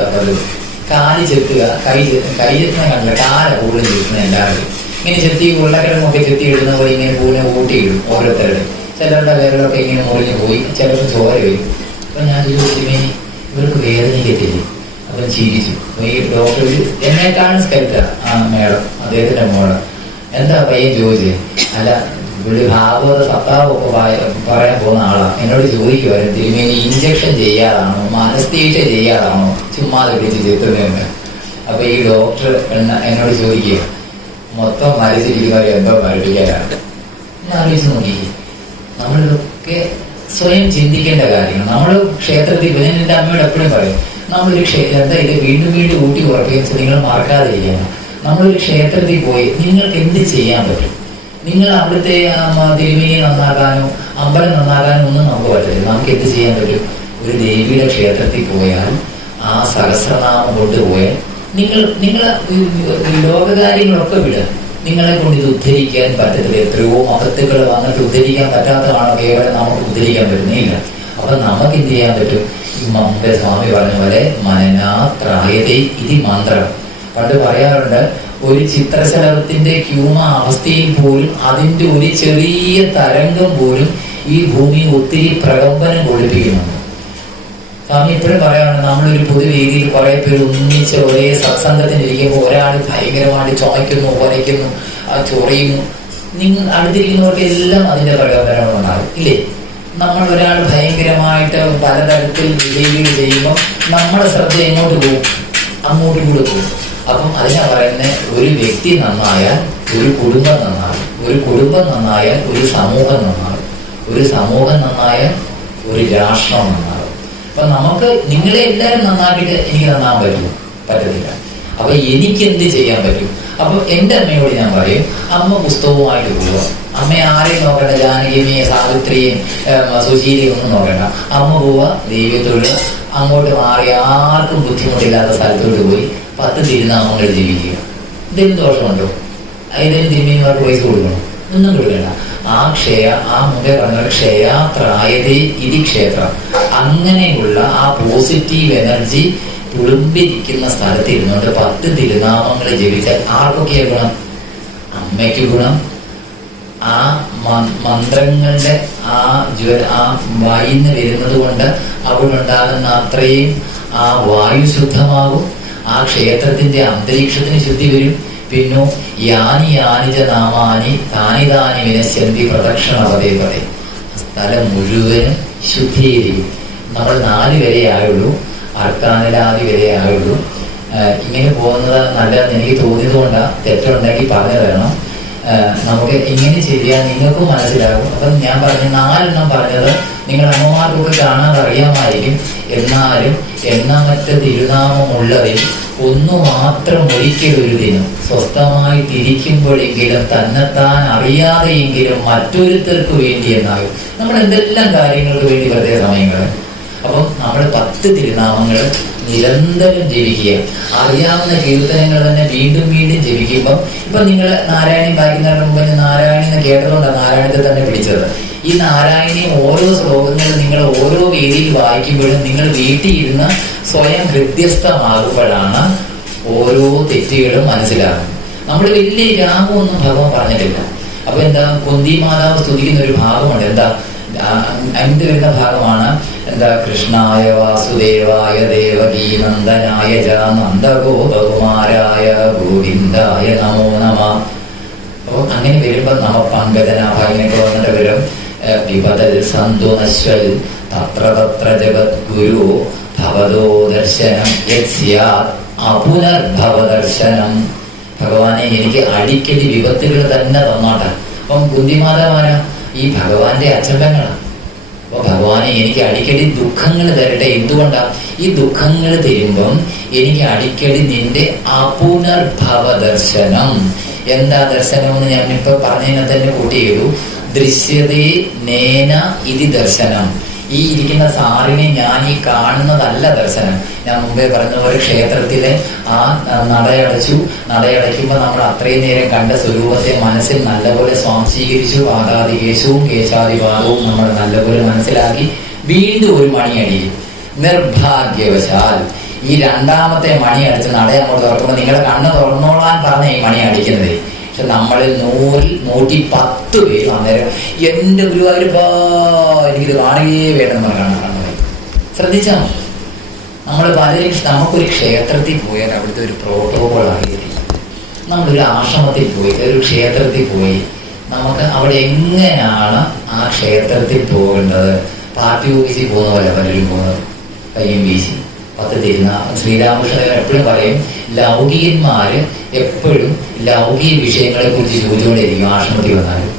കാല് ചെത്തുക, കൈ ചെത്തുന്ന കണ്ടില്ല, കാല കൂടുതൽ ചെത്തുന്ന എല്ലാവരും ഇങ്ങനെ ചെത്തി ഉരുളക്കിഴങ്ങൊക്കെ ചെത്തി ഇടുന്ന പോലെ ഇങ്ങനെ പൂനെ ഊട്ടിയിടും ഓരോരുത്തരുടെ. ചിലരുടെ പേരിലൊക്കെ ഇങ്ങനെ മുറിഞ്ഞു പോയി, ചിലർക്ക് ചോര വരും. അപ്പൊ ഞാൻ ചോദിച്ചു, ഇവർക്ക് വേദനിക്കത്തില്ലേ? അപ്പൊ ചിരിച്ചു. ഈ ഡോക്ടർ എന്നെക്കാളും സ്കെൽറ്റ ആ മേഡം, അദ്ദേഹത്തിന്റെ മോള്. എന്താ പയ്യൻ ചോദിച്ചേ? അല്ല പുള്ളി ഭാഗവത സപ്താഹമൊക്കെ പറയാൻ പോകുന്ന ആളാ. എന്നോട് ചോദിക്കുമായിരുന്നു, തിരുമേനി ഇഞ്ചക്ഷൻ ചെയ്യാതാണോ അനസ്തീഷ്യ ചെയ്യാതാണോ ചുമ്മാതെ വിളിച്ച് ചെത്തുന്നതെന്ന്. അപ്പൊ ഈ ഡോക്ടർ എന്നോട് ചോദിക്കുക, മൊത്തം മരിച്ചിരിക്കുന്നവരെ എന്തോ മരിപ്പിക്കാനാണ്. ഒന്ന് ആലോചിച്ച് നോക്കിക്കേ. നമ്മളിതൊക്കെ സ്വയം ചിന്തിക്കേണ്ട കാര്യങ്ങൾ. നമ്മൾ ക്ഷേത്രത്തിൽ പോയി, ഞാൻ എൻ്റെ അമ്മയോട് എപ്പോഴും പറയും, നമ്മളൊരു എന്താ ഇത് വീണ്ടും വീണ്ടും ഊട്ടി ഉറപ്പിക്കുക, നിങ്ങൾ മറക്കാതിരിക്കണം. നമ്മളൊരു ക്ഷേത്രത്തിൽ പോയി നിങ്ങൾക്ക് എന്ത് ചെയ്യാൻ പറ്റും? നിങ്ങൾ അവിടുത്തെ തിരുമേനി നന്നാക്കാനോ അമ്പലം നന്നാക്കാനോ ഒന്നും നമുക്ക് പറ്റില്ല. നമുക്ക് എന്ത് ചെയ്യാൻ പറ്റും? ഒരു ദേവിയുടെ ക്ഷേത്രത്തിൽ പോയാൽ ആ സഹസ്രനാമം കൊണ്ടുപോയാൽ നിങ്ങൾ ലോകകാര്യങ്ങളൊക്കെ വിടുക. നിങ്ങളെ കൊണ്ട് ഇത് ഉദ്ധരിക്കാൻ പറ്റത്തില്ല. എത്രയോ മഹത്തുക്കൾ വന്നിട്ട് ഉദ്ധരിക്കാൻ പറ്റാത്തതാണോ കേവലം നമുക്ക് ഉദ്ധരിക്കാൻ പറ്റുന്നില്ല. അപ്പൊ നമുക്ക് എന്ത് ചെയ്യാൻ പറ്റും? ഈ മുമ്പേ സ്വാമി പറഞ്ഞ പോലെ മനനാത്രായതേ ഇത് മന്ത്രം. പണ്ട് പറയാറുണ്ട്, ഒരു ചിത്രശലഭത്തിന്റെ ക്യൂമ അവസ്ഥയിൽ പോലും അതിന്റെ ഒരു ചെറിയ തരംഗം പോലും ഈ ഭൂമി ഒത്തിരി പ്രകമ്പനം കൊള്ളിപ്പിക്കുന്നുണ്ട്. സ്വാമി ഇപ്പോഴും പറയാറുണ്ട്, നമ്മളൊരു പൊതുവേദിയിൽ കുറെ പേര് ഒന്നിച്ച് ഒരേ സത്സംഗത്തിന് ഇരിക്കുമ്പോൾ ഒരാൾ ഭയങ്കരമായിട്ട് ചുമയ്ക്കുന്നു, ഉരയ്ക്കുന്നു, ചൊറിയുന്നു. നിങ്ങൾ അടുത്തിരിക്കുന്നവർക്ക് എല്ലാം അതിന്റെ പ്രകടനം ഉണ്ടാകും ഇല്ലേ? നമ്മൾ ഒരാൾ ഭയങ്കരമായിട്ട് പലതരത്തിൽ വിജയികൾ ചെയ്യുമ്പോൾ നമ്മുടെ ശ്രദ്ധ എങ്ങോട്ട് പോകും? അങ്ങോട്ടും കൂടെ പോകും. അപ്പം അതിനാ പറയുന്നത്, ഒരു വ്യക്തി നന്നായാൽ ഒരു കുടുംബം നന്നാകും, ഒരു കുടുംബം നന്നായാൽ ഒരു സമൂഹം നന്നാകും, ഒരു സമൂഹം നന്നായാൽ ഒരു രാഷ്ട്രം നന്നാകും. അപ്പൊ നമുക്ക് നിങ്ങളെ എല്ലാവരും നന്നാക്കിയിട്ട് എനിക്ക് നന്നാകാൻ പറ്റുമോ? പറ്റത്തില്ല. അപ്പൊ എനിക്ക് എന്ത് ചെയ്യാൻ പറ്റും? അപ്പൊ എന്റെ അമ്മയോട് ഞാൻ പറയും, അമ്മ പുസ്തകവുമായിട്ട് പോവുക. അമ്മ ആരെയും നോക്കണ്ട, ജാനകിയെയും സാവിത്രിയെയും സുശീലയും ഒന്നും നോക്കണ്ട. അമ്മ പോവുക, ദൈവത്തോട് അങ്ങോട്ട് മാറി ആർക്കും ബുദ്ധിമുട്ടില്ലാത്ത സ്ഥലത്തോട്ട് പോയി 10 തിരുനാമങ്ങൾ ജീവിക്കുക. എന്തെങ്കിലും ദോഷമുണ്ടോ? ഏതെങ്കിലും തിരുമേനിമാർക്ക് പൈസ കൊടുക്കണം? ഒന്നും കൊടുക്കണ്ട. ആ മുമ്പേ പറഞ്ഞ ക്ഷയാത്രായതേ ഇതി ക്ഷേത്രം, അങ്ങനെയുള്ള ആ പോസിറ്റീവ് എനർജി തുളുമ്പിരിക്കുന്ന സ്ഥലത്ത് ഇരുന്നുകൊണ്ട് 10 തിരുനാമങ്ങൾ ജപിച്ചാൽ ആർക്കൊക്കെയാ ഗുണം? അമ്മയ്ക്ക് ഗുണം. ആ മന്ത്രങ്ങളുടെ ആ വായിന്ന് വരുന്നത് കൊണ്ട് അവിടെ ഉണ്ടാകുന്ന അത്രയും ആ വായു ശുദ്ധമാകും. ആ ക്ഷേത്രത്തിന്റെ അന്തരീക്ഷത്തിന് ശുദ്ധി വരും. പിന്നെ യാനി യാനിജ നാമാനി താനി താനി വിനശ്യന്തി പ്രദക്ഷിണ പതേ പതേ, സ്ഥലം മുഴുവനും ശുദ്ധീകരിക്കും. നമ്മൾ 4 വരെ ആയുള്ളൂ, അർക്കാനലാദി വരെ ആയുള്ളൂ. ഇങ്ങനെ പോകുന്നത് നല്ലതെന്ന് എനിക്ക് തോന്നിയത് കൊണ്ടാണ്. തെറ്റുണ്ടെങ്കിൽ പറഞ്ഞു തരണം. നമുക്ക് ഇങ്ങനെ ചെയ്യാൻ നിങ്ങൾക്കും മനസ്സിലാകും. അപ്പം ഞാൻ പറഞ്ഞ 4 പറഞ്ഞത് നിങ്ങളുടെ അമ്മമാർക്കൊക്കെ കാണാൻ അറിയാമായിരിക്കും. എന്നാലും എണ്ണമറ്റ തിരുനാമമുള്ളതിൽ ഒന്നു മാത്രം ഒരിക്കലൊരു ദിനം സ്വസ്ഥമായി തിരിക്കുമ്പോഴെങ്കിലും തന്നെത്താൻ അറിയാതെയെങ്കിലും മറ്റൊരുത്തർക്ക് വേണ്ടി എന്നാകും. നമ്മൾ എന്തെല്ലാം കാര്യങ്ങൾക്ക് വേണ്ടി വെറുതെ സമയങ്ങൾ. അപ്പം നമ്മൾ 10 തിരുനാമങ്ങൾ നിരന്തരം ജപിക്കുക. അറിയാവുന്ന കീർത്തനങ്ങൾ തന്നെ വീണ്ടും വീണ്ടും ജപിക്കുമ്പോൾ, ഇപ്പൊ നിങ്ങൾ നാരായണി വായിക്കുന്നതിന് മുമ്പ് നാരായണി എന്ന് കേട്ടതുകൊണ്ടാണ് നാരായണത്തെ തന്നെ പിടിച്ചത്. ഈ നാരായണി ഓരോ ശ്ലോകങ്ങൾ നിങ്ങൾ ഓരോ വേദിയിൽ വായിക്കുമ്പോഴും നിങ്ങൾ വീട്ടിൽ ഇരുന്ന് സ്വയം ഹൃദ്യസ്ഥമാകുമ്പോഴാണ് ഓരോ തെറ്റുകളും മനസ്സിലാകുന്നത്. നമ്മൾ വലിയ രാഗമൊന്നും ഭഗവാൻ പറഞ്ഞിട്ടില്ല. അപ്പൊ എന്താ, കുന്തി മാതാവ് സ്തുതിക്കുന്ന ഒരു ഭാഗമുണ്ട്. എന്താ അതിന്റെ വരുന്ന ഭാഗമാണ് എന്താ, കൃഷ്ണായ വാസുദേവായ ദേവകീ നന്ദനായ ച നന്ദഗോപകുമാരായ ഗോവിന്ദായ നമോ നമ. അപ്പൊ അങ്ങനെ വരുമ്പോ നമ പങ്കജനാഭാഗിനൊക്കെ വന്നിട്ട് വരും. വിപദൽ സന്തു നശ്വൽ തത്ര തത്ര ജഗദ്ഗുരു ഭവതോ ദർശനം അപുനർഭവദർശനം. ഭഗവാനെ എനിക്ക് അടിക്കടി വിപത്തുകൾ തന്നെ തന്നോട്ടെ. അപ്പം കുന്തിമാതാവാന ഈ ഭഗവാന്റെ അച്ചമ്പങ്ങളാണ്. അപ്പൊ ഭഗവാനെ എനിക്ക് അടിക്കടി ദുഃഖങ്ങൾ തരട്ടെ. എന്തുകൊണ്ടാ? ഈ ദുഃഖങ്ങൾ തരുമ്പം എനിക്ക് അടിക്കടി നിന്റെ അപുനർഭവ ദർശനം. എന്താ ദർശനം എന്ന് ഞാൻ ഇപ്പൊ പറഞ്ഞതിനെ തന്നെ കൂട്ടി ചെയ്തു. ദൃശ്യതേ നേന ഇതി ദർശനം. ഈ ഇരിക്കുന്ന സാറിനെ ഞാൻ ഈ കാണുന്നതല്ല ദർശനം. ഞാൻ മുമ്പേ പറഞ്ഞ പോലെ ക്ഷേത്രത്തിലെ ആ നടയടയ്ക്കുമ്പോൾ നമ്മൾ അത്രയും നേരം കണ്ട സ്വരൂപത്തെ മനസ്സിൽ നല്ലപോലെ സ്വാംശീകരിച്ചു. പാദാദികേശവും കേശാദിപാദവും നമ്മൾ നല്ലപോലെ മനസ്സിലാക്കി വീണ്ടും ഒരു മണി അടിക്കും. നിർഭാഗ്യവശാൽ ഈ 2ാമത്തെ മണി അടിച്ച് നട അങ്ങോട്ട് തുറക്കുമ്പോൾ നിങ്ങളുടെ കണ്ണ് തുറന്നോളാൻ പറഞ്ഞ ഈ മണി അടിക്കുന്നത്. പക്ഷെ നമ്മളിൽ 110 പേരും അന്നേരം എന്റെ ഗുരുവായൂരപ്പാ എനിക്കിത് കാണുകയേ വേണമെന്ന് കാണുന്നത്. ശ്രദ്ധിച്ചാൽ നമ്മൾ പലരും നമുക്കൊരു ക്ഷേത്രത്തിൽ പോയാൽ അവിടുത്തെ ഒരു പ്രോട്ടോകോൾ അറിയത്തില്ല. നമ്മളൊരു ആശ്രമത്തിൽ പോയി, ഒരു ക്ഷേത്രത്തിൽ പോയി, നമുക്ക് അവിടെ എങ്ങനെയാണ് ആ ക്ഷേത്രത്തിൽ പോകേണ്ടത്? പാർട്ടി ഓഫീസിൽ പോകുന്ന പോലെ പലരും പോകുന്നത്, കയ്യും വീശി 10 തിരുനാമം. ശ്രീരാമകൃഷ്ണൻ എപ്പോഴും പറയും, ലൗകികന്മാര് എപ്പോഴും ലൗകിക വിഷയങ്ങളെ കുറിച്ച് ചോദിച്ചുകൊണ്ടിരിക്കും. ആശ്രമത്തിൽ വന്നാലും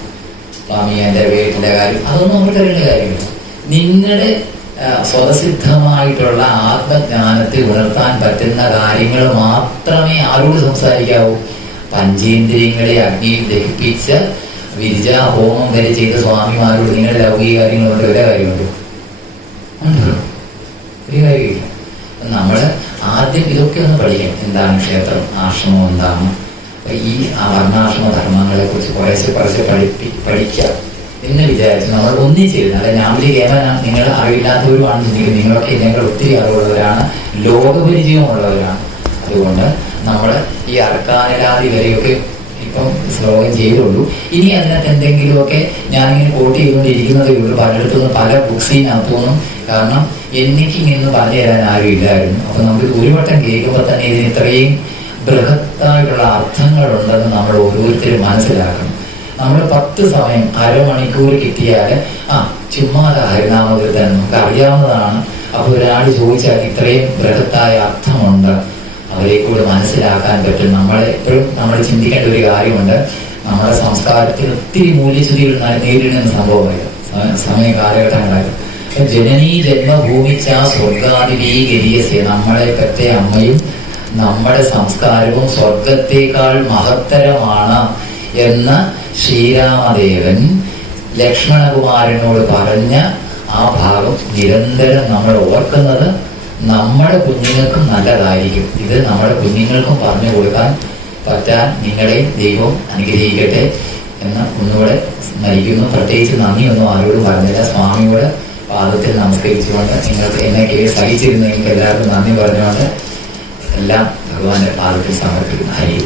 സ്വാമി എൻ്റെ വീട്ടിലെ കാര്യം അതൊന്നും അവർക്കറിയേണ്ട കാര്യമില്ല. നിങ്ങളുടെ സ്വതസിദ്ധമായിട്ടുള്ള ആത്മജ്ഞാനത്തെ ഉണർത്താൻ പറ്റുന്ന കാര്യങ്ങൾ മാത്രമേ ആരോട് സംസാരിക്കാവൂ. പഞ്ചേന്ദ്രിയങ്ങളെ അഗ്നിയിൽ ദഹിപ്പിച്ച് വിരിജാഹോമം വരെ ചെയ്ത സ്വാമിമാരോട് നിങ്ങളുടെ ലൗകിക കാര്യങ്ങളുണ്ട് ഒരു കാര്യമുണ്ട്? ഒരു കാര്യമില്ല. നമ്മൾ ആദ്യം ഇതൊക്കെ ഒന്ന് പഠിക്കണം. എന്താണ് ക്ഷേത്രം, ആശ്രമം എന്താണ്, ഈ വർണ്ണാശ്രമ ധർമ്മങ്ങളെ കുറിച്ച് കുറേശ്ശെ പഠിക്കുക എന്ന് വിചാരിച്ചു നമ്മൾ ഒന്നിച്ചിരുന്നു. അല്ലെ ഞാൻ വലിയ കേവലാണ്, നിങ്ങൾ അറിവില്ലാത്തവരുമാണ് ചിന്തിക്കുന്നത്. നിങ്ങളൊക്കെ ഞങ്ങൾ ഒത്തിരി അറിവുള്ളവരാണ്, ലോകപരിചയമുള്ളവരാണ്. അതുകൊണ്ട് നമ്മൾ ഈ അർക്കാനലാദി വരെയൊക്കെ ഇപ്പം ശ്ലോകം ചെയ്തുള്ളൂ. ഇനി അതിനകത്ത് എന്തെങ്കിലുമൊക്കെ ഞാനിങ്ങനെ കോട്ട് ചെയ്തുകൊണ്ടിരിക്കുന്നതേ ഉള്ളൂ, പലയിടത്തുനിന്നും പല ബുക്സിനകത്തുനിന്നും. കാരണം എനിക്കിങ്ങനെ പറഞ്ഞു തരാൻ ആരും ഇല്ലായിരുന്നു. അപ്പൊ നമുക്ക് ഒരു വട്ടം കേൾക്കുമ്പോൾ തന്നെ ഇതിന് ഇത്രയും ബൃഹത്തായിട്ടുള്ള അർത്ഥങ്ങളുണ്ടെന്ന് നമ്മൾ ഓരോരുത്തരും മനസ്സിലാക്കണം. നമ്മൾ 10 സമയം അരമണിക്കൂർ കിട്ടിയാൽ ചുമ്മാതെ ഹരിനാമകീർത്തനം നമുക്ക് അറിയാവുന്നതാണ്. അപ്പൊ ഒരാൾ ചോദിച്ചാൽ ഇത്രയും ബൃഹത്തായ അർത്ഥമുണ്ട്, അവരെ കൂടെ മനസ്സിലാക്കാൻ പറ്റും. എപ്പോഴും നമ്മൾ ചിന്തിക്കേണ്ട ഒരു കാര്യമുണ്ട്, നമ്മുടെ സംസ്കാരത്തിൽ ഒത്തിരി മൂല്യച്യുതികൾ നേരിടുന്ന സംഭവമായിരുന്നു സമയ കാലഘട്ടങ്ങളായിരുന്നു. ജനനീ ജന്മഭൂമിച്ച സ്വർഗാദിവീ ഗരീയസ്യ, നമ്മളെ പെറ്റ അമ്മയും നമ്മുടെ സംസ്കാരവും സ്വർഗത്തേക്കാൾ മഹത്തരമാണ് എന്ന് ശ്രീരാമദേവൻ ലക്ഷ്മണകുമാരനോട് പറഞ്ഞ ആ ഭാഗം നിരന്തരം നമ്മൾ ഓർക്കുന്നത് നമ്മുടെ കുഞ്ഞുങ്ങൾക്കും നല്ലതായിരിക്കും. ഇത് നമ്മുടെ കുഞ്ഞുങ്ങൾക്കും പറഞ്ഞു കൊടുക്കാൻ പറ്റാൻ നിങ്ങളെ ദൈവം അനുഗ്രഹിക്കട്ടെ എന്ന് ഒന്നുകൂടെ സ്മരിക്കുന്നു. പ്രത്യേകിച്ച് നന്ദിയൊന്നും ആരോടും പറഞ്ഞില്ല. സ്വാമിയോട് പാദത്തിൽ നമസ്കരിച്ചുകൊണ്ട് നിങ്ങൾക്ക് എന്നെ സഹിച്ചിരുന്നെങ്കിൽ എല്ലാവർക്കും നന്ദി പറഞ്ഞുകൊണ്ട് എല്ലാം ഭഗവാന്റെ പാദത്തിൽ സമർപ്പിക്കുന്നു. ഹരി.